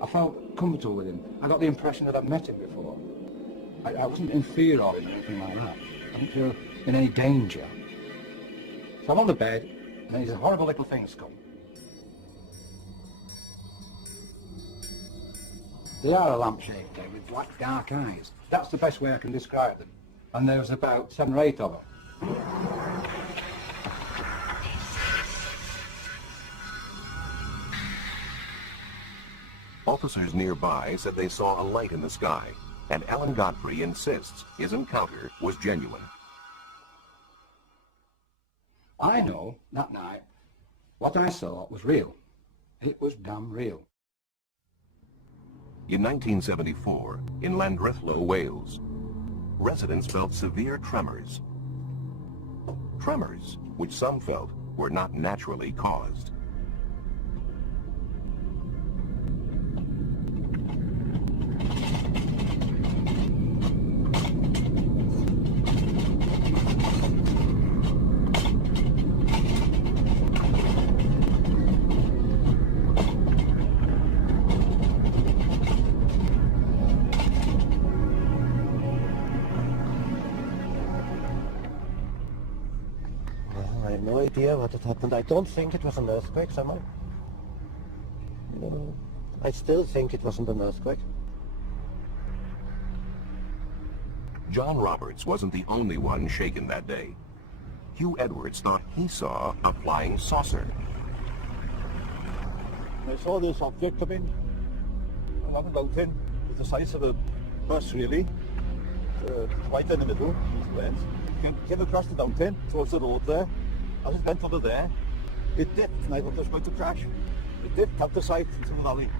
I felt comfortable with him. I got the impression that I'd met him before. I wasn't in fear of him or anything like that. I didn't feel in any danger. So I'm on the bed, and these horrible little things come. They are a lamp-shaped thing with black, dark eyes. That's the best way I can describe them. And there was about 7 or 8 of them. Officers nearby said they saw a light in the sky, and Alan Godfrey insists his encounter was genuine. I know, that night, what I saw was real. It was damn real. In 1974, in Llandrethlo, Wales, residents felt severe tremors. Tremors, which some felt were not naturally caused. I have no idea what had happened. I don't think it was an earthquake somehow. I still think it wasn't an earthquake. John Roberts wasn't the only one shaken that day. Hugh Edwards thought he saw a flying saucer. I saw this object come in, another little thing, with the size of a bus really. right in the middle, these planes. Came across the mountain, towards the road there. As it went over there, it dipped, and I thought it was going to crash. It dipped out the sight into the valley.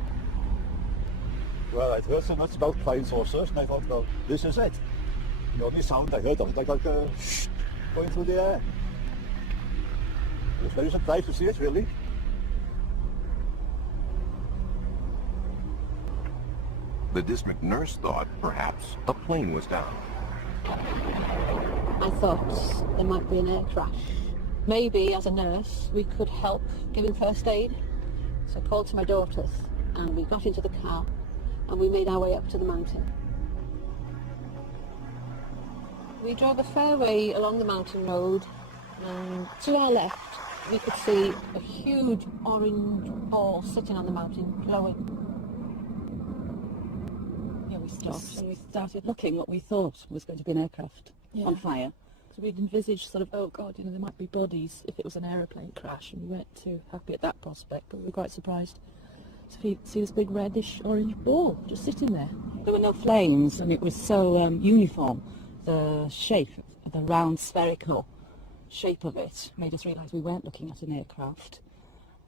Well, I'd heard so much about flying saucers, and I thought, well, this is it. The only sound I heard of it, like a shh, going through the air. I was very surprised to see it, really. The district nurse thought perhaps a plane was down. I thought there might be an air crash. Maybe as a nurse we could help giving first aid. So I called to my daughters and we got into the car and we made our way up to the mountain. We drove a fair way along the mountain road and to our left we could see a huge orange ball sitting on the mountain glowing. We stopped and we started looking what we thought was going to be an aircraft on fire. So we'd envisaged sort of, oh God, there might be bodies if it was an aeroplane crash, and we weren't too happy at that prospect, but we were quite surprised to see this big reddish orange ball just sitting there. There were no flames, and it was so uniform. The shape, the round spherical shape of it made us realise we weren't looking at an aircraft.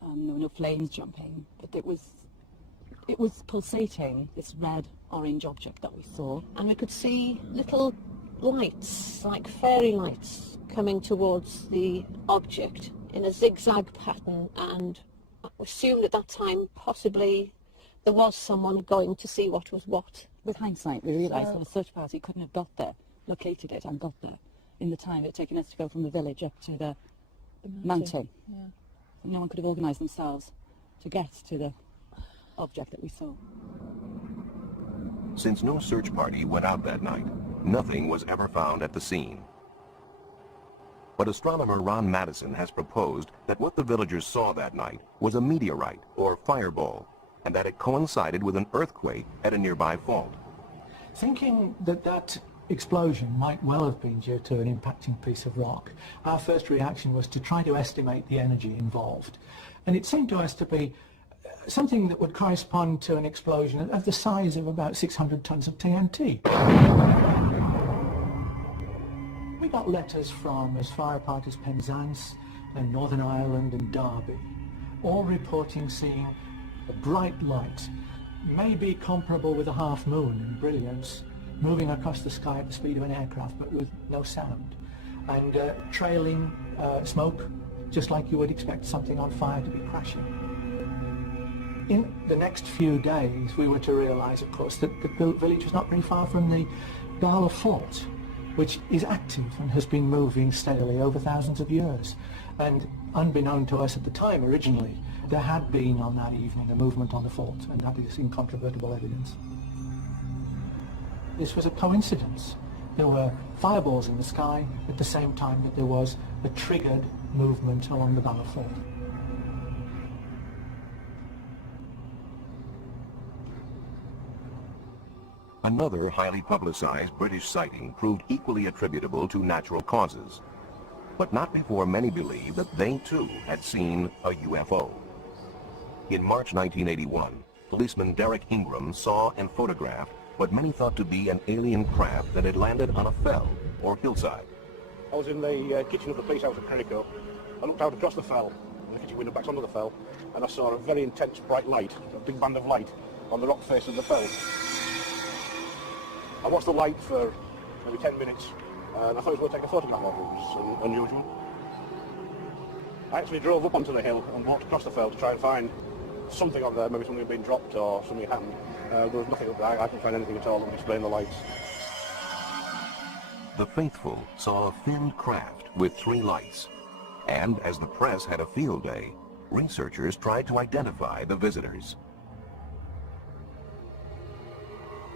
There were no flames jumping, but it was pulsating, this red-orange object that we saw, and we could see little lights, like fairy lights, coming towards the object in a zigzag pattern, and we assumed at that time possibly there was someone going to see what was what. With hindsight, we realised that a search party couldn't have got there, located it and got there in the time it had taken us to go from the village up to the mountain. Yeah. No one could have organised themselves to get to the object that we saw. Since no search party went out that night, nothing was ever found at the scene. But astronomer Ron Madison has proposed that what the villagers saw that night was a meteorite or fireball, and that it coincided with an earthquake at a nearby fault. Thinking that that explosion might well have been due to an impacting piece of rock, our first reaction was to try to estimate the energy involved. And it seemed to us to be something that would correspond to an explosion of the size of about 600 tons of TNT. We got letters from as far apart as Penzance and Northern Ireland and Derby, all reporting seeing a bright light, maybe comparable with a half moon in brilliance, moving across the sky at the speed of an aircraft but with no sound, and trailing smoke, just like you would expect something on fire to be crashing. In the next few days, we were to realise, of course, that the village was not very far from the Gala Fort, which is active and has been moving steadily over thousands of years. And unbeknown to us at the time, originally, there had been on that evening a movement on the fort, and that is incontrovertible evidence. This was a coincidence. There were fireballs in the sky at the same time that there was a triggered movement along the Gala Fort. Another highly publicized British sighting proved equally attributable to natural causes, but not before many believed that they too had seen a UFO. In March 1981, policeman Derek Ingram saw and photographed what many thought to be an alien craft that had landed on a fell or hillside. I was in the kitchen of the police house at Perico. I looked out across the fell, the kitchen window backs onto the fell, and I saw a very intense bright light, a big band of light, on the rock face of the fell. I watched the light for maybe 10 minutes, and I thought I was going to take a photograph of it. It was unusual. I actually drove up onto the hill and walked across the fell to try and find something on there, maybe something had been dropped or something happened. There was nothing up there. I couldn't find anything at all that would explain the lights. The faithful saw a finned craft with 3 lights, and as the press had a field day, researchers tried to identify the visitors.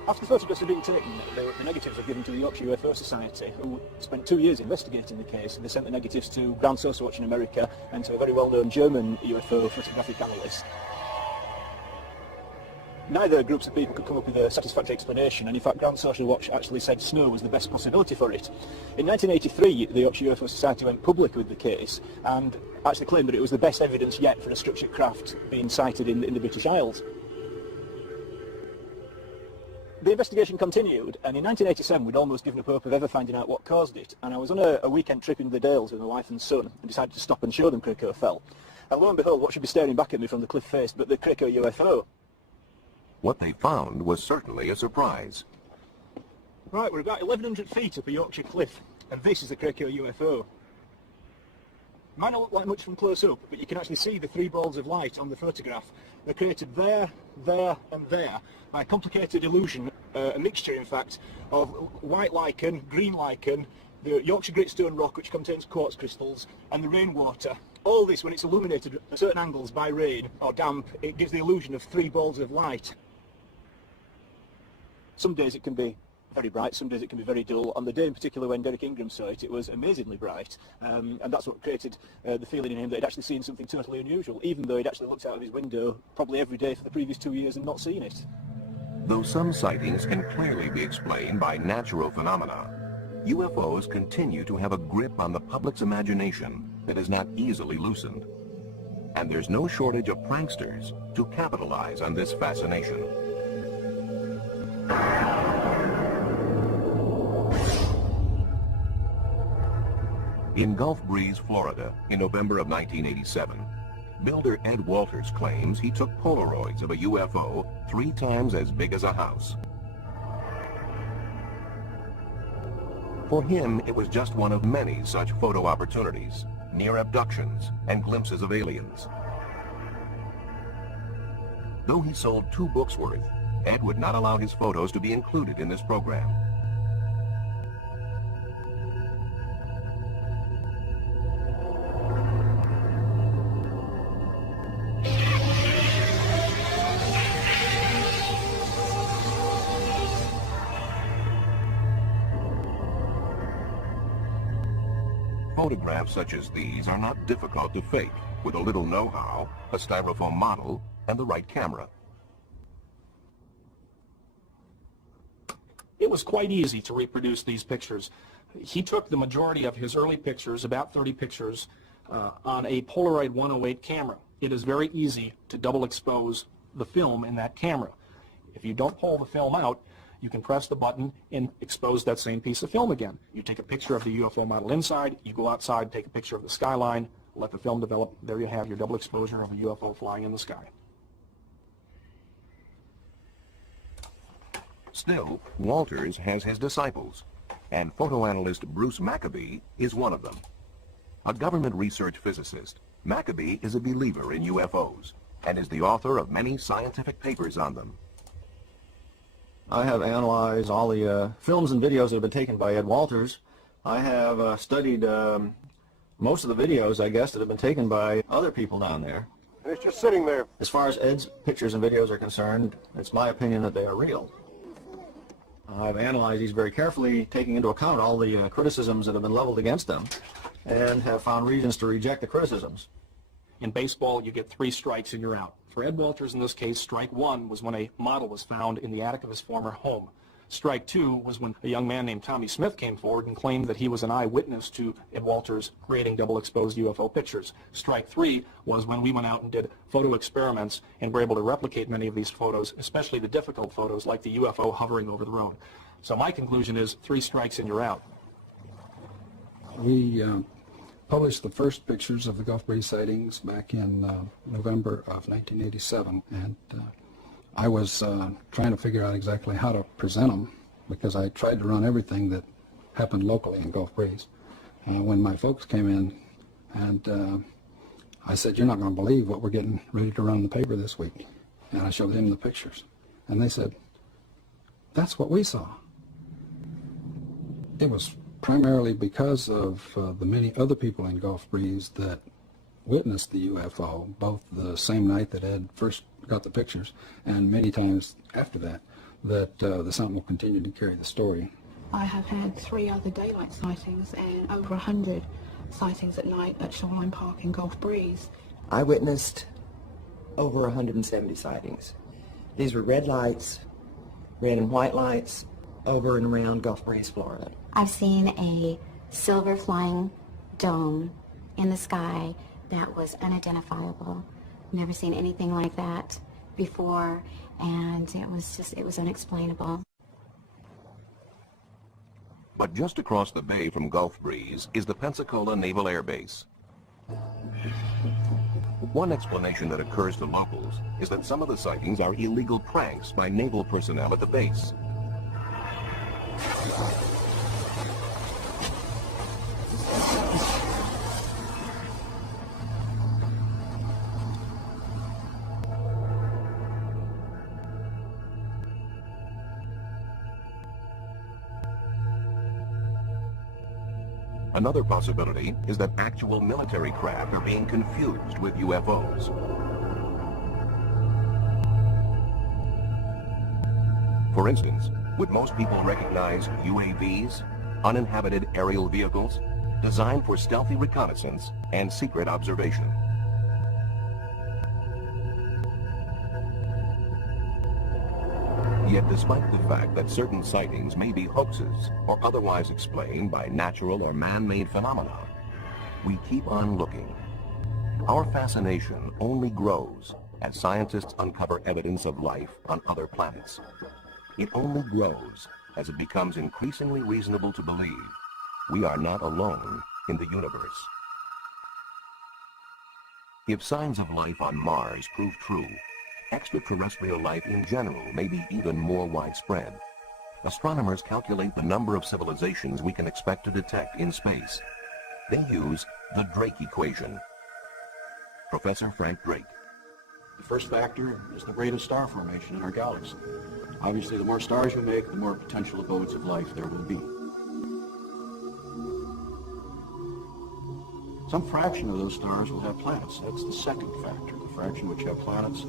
After the photographs had been taken, the negatives were given to the Yorkshire UFO Society, who spent 2 years investigating the case. They sent the negatives to Ground Source Watch in America and to a very well-known German UFO photographic analyst. Neither groups of people could come up with a satisfactory explanation, and in fact Ground Social Watch actually said snow was the best possibility for it. In 1983, the Yorkshire UFO Society went public with the case and actually claimed that it was the best evidence yet for a structured craft being sighted in the British Isles. the investigation continued, and in 1987 we'd almost given up hope of ever finding out what caused it. And I was on a weekend trip into the Dales with my wife and son, and decided to stop and show them Krakow fell. And lo and behold, what should be staring back at me from the cliff face but the Krakow UFO. What they found was certainly a surprise. Right, we're about 1,100 feet up a Yorkshire cliff, and this is the Krakow UFO. It might not look like much from close up, but you can actually see the three balls of light on the photograph. They're created there, there, and there by a complicated illusion, a mixture, in fact, of white lichen, green lichen, the Yorkshire Gritstone rock, which contains quartz crystals, and the rainwater. All this, when it's illuminated at certain angles by rain or damp, it gives the illusion of three balls of light. Some days it can be very bright, some days it can be very dull. On the day in particular when Derek Ingram saw it, it was amazingly bright, and that's what created the feeling in him that he'd actually seen something totally unusual, even though he'd actually looked out of his window probably every day for the previous 2 years and not seen it. Though some sightings can clearly be explained by natural phenomena, UFOs continue to have a grip on the public's imagination that is not easily loosened. And there's no shortage of pranksters to capitalize on this fascination. In Gulf Breeze, Florida, in November of 1987, builder Ed Walters claims he took Polaroids of a UFO 3 times as big as a house. For him, it was just one of many such photo opportunities, near abductions and glimpses of aliens. Though he sold 2 books worth, Ed would not allow his photos to be included in this program. Photographs such as these are not difficult to fake, with a little know-how, a styrofoam model, and the right camera. It was quite easy to reproduce these pictures. He took the majority of his early pictures, about 30 pictures, on a Polaroid 108 camera. It is very easy to double expose the film in that camera. If you don't pull the film out, you can press the button and expose that same piece of film again. You take a picture of the UFO model inside, you go outside, take a picture of the skyline, let the film develop. There you have your double exposure of a UFO flying in the sky. Still, Walters has his disciples, and photoanalyst Bruce Maccabee is one of them. A government research physicist, Maccabee is a believer in UFOs and is the author of many scientific papers on them. I have analyzed all the films and videos that have been taken by Ed Walters. I have studied most of the videos, I guess, that have been taken by other people down there. And it's just sitting there. As far as Ed's pictures and videos are concerned, it's my opinion that they are real. I've analyzed these very carefully, taking into account all the criticisms that have been leveled against them, and have found reasons to reject the criticisms. In baseball, you get 3 strikes and you're out. For Ed Walters, in this case, strike 1 was when a model was found in the attic of his former home. Strike 2 was when a young man named Tommy Smith came forward and claimed that he was an eyewitness to Ed Walters creating double-exposed UFO pictures. Strike 3 was when we went out and did photo experiments and were able to replicate many of these photos, especially the difficult photos like the UFO hovering over the road. So my conclusion is 3 strikes and you're out. We published the first pictures of the Gulf Breeze sightings back in November of 1987, and I was trying to figure out exactly how to present them, because I tried to run everything that happened locally in Gulf Breeze. When my folks came in, and I said, "You're not going to believe what we're getting ready to run in the paper this week," and I showed them the pictures, and they said, "That's what we saw." It was primarily because of the many other people in Gulf Breeze that witnessed the UFO, both the same night that Ed first got the pictures and many times after that, that the Sentinel continued to carry the story. I have had 3 other daylight sightings and over 100 sightings at night at Shoreline Park in Gulf Breeze. I witnessed over 170 sightings. These were red lights, red and white lights, over and around Gulf Breeze, Florida. I've seen a silver flying dome in the sky that was unidentifiable. Never seen anything like that before, and it was unexplainable. But just across the bay from Gulf Breeze is the Pensacola Naval Air Base. One explanation that occurs to locals is that some of the sightings are illegal pranks by naval personnel at the base. Another possibility is that actual military craft are being confused with UFOs. For instance, would most people recognize UAVs, uninhabited aerial vehicles, designed for stealthy reconnaissance and secret observation? Yet despite the fact that certain sightings may be hoaxes or otherwise explained by natural or man-made phenomena, we keep on looking. Our fascination only grows as scientists uncover evidence of life on other planets. It only grows as it becomes increasingly reasonable to believe we are not alone in the universe. If signs of life on Mars prove true, extraterrestrial life in general may be even more widespread. Astronomers calculate the number of civilizations we can expect to detect in space. They use the Drake equation. Professor Frank Drake. The first factor is the rate of star formation in our galaxy. Obviously, the more stars you make, the more potential abodes of life there will be. Some fraction of those stars will have planets. That's the second factor, the fraction which have planets.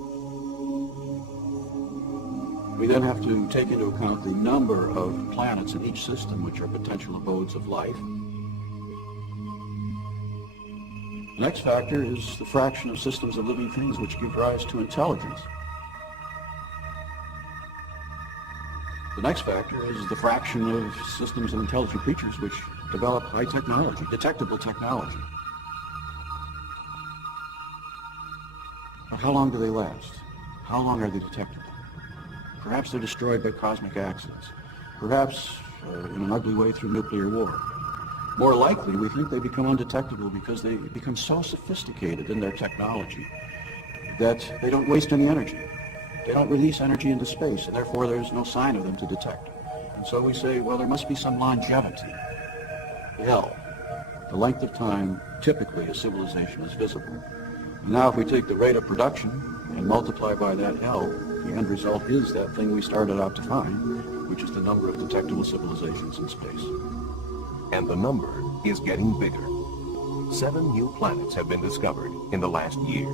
We then have to take into account the number of planets in each system which are potential abodes of life. The next factor is the fraction of systems of living things which give rise to intelligence. The next factor is the fraction of systems of intelligent creatures which develop high technology, detectable technology. But how long do they last? How long are they detectable? Perhaps they're destroyed by cosmic accidents. Perhaps in an ugly way through nuclear war. More likely, we think they become undetectable because they become so sophisticated in their technology that they don't waste any energy. They don't release energy into space, and therefore there's no sign of them to detect. And so we say, well, there must be some longevity. L, the length of time typically a civilization is visible. And now if we take the rate of production and multiply by that L, the end result is that thing we started out to find, which is the number of detectable civilizations in space. And the number is getting bigger. 7 new planets have been discovered in the last year.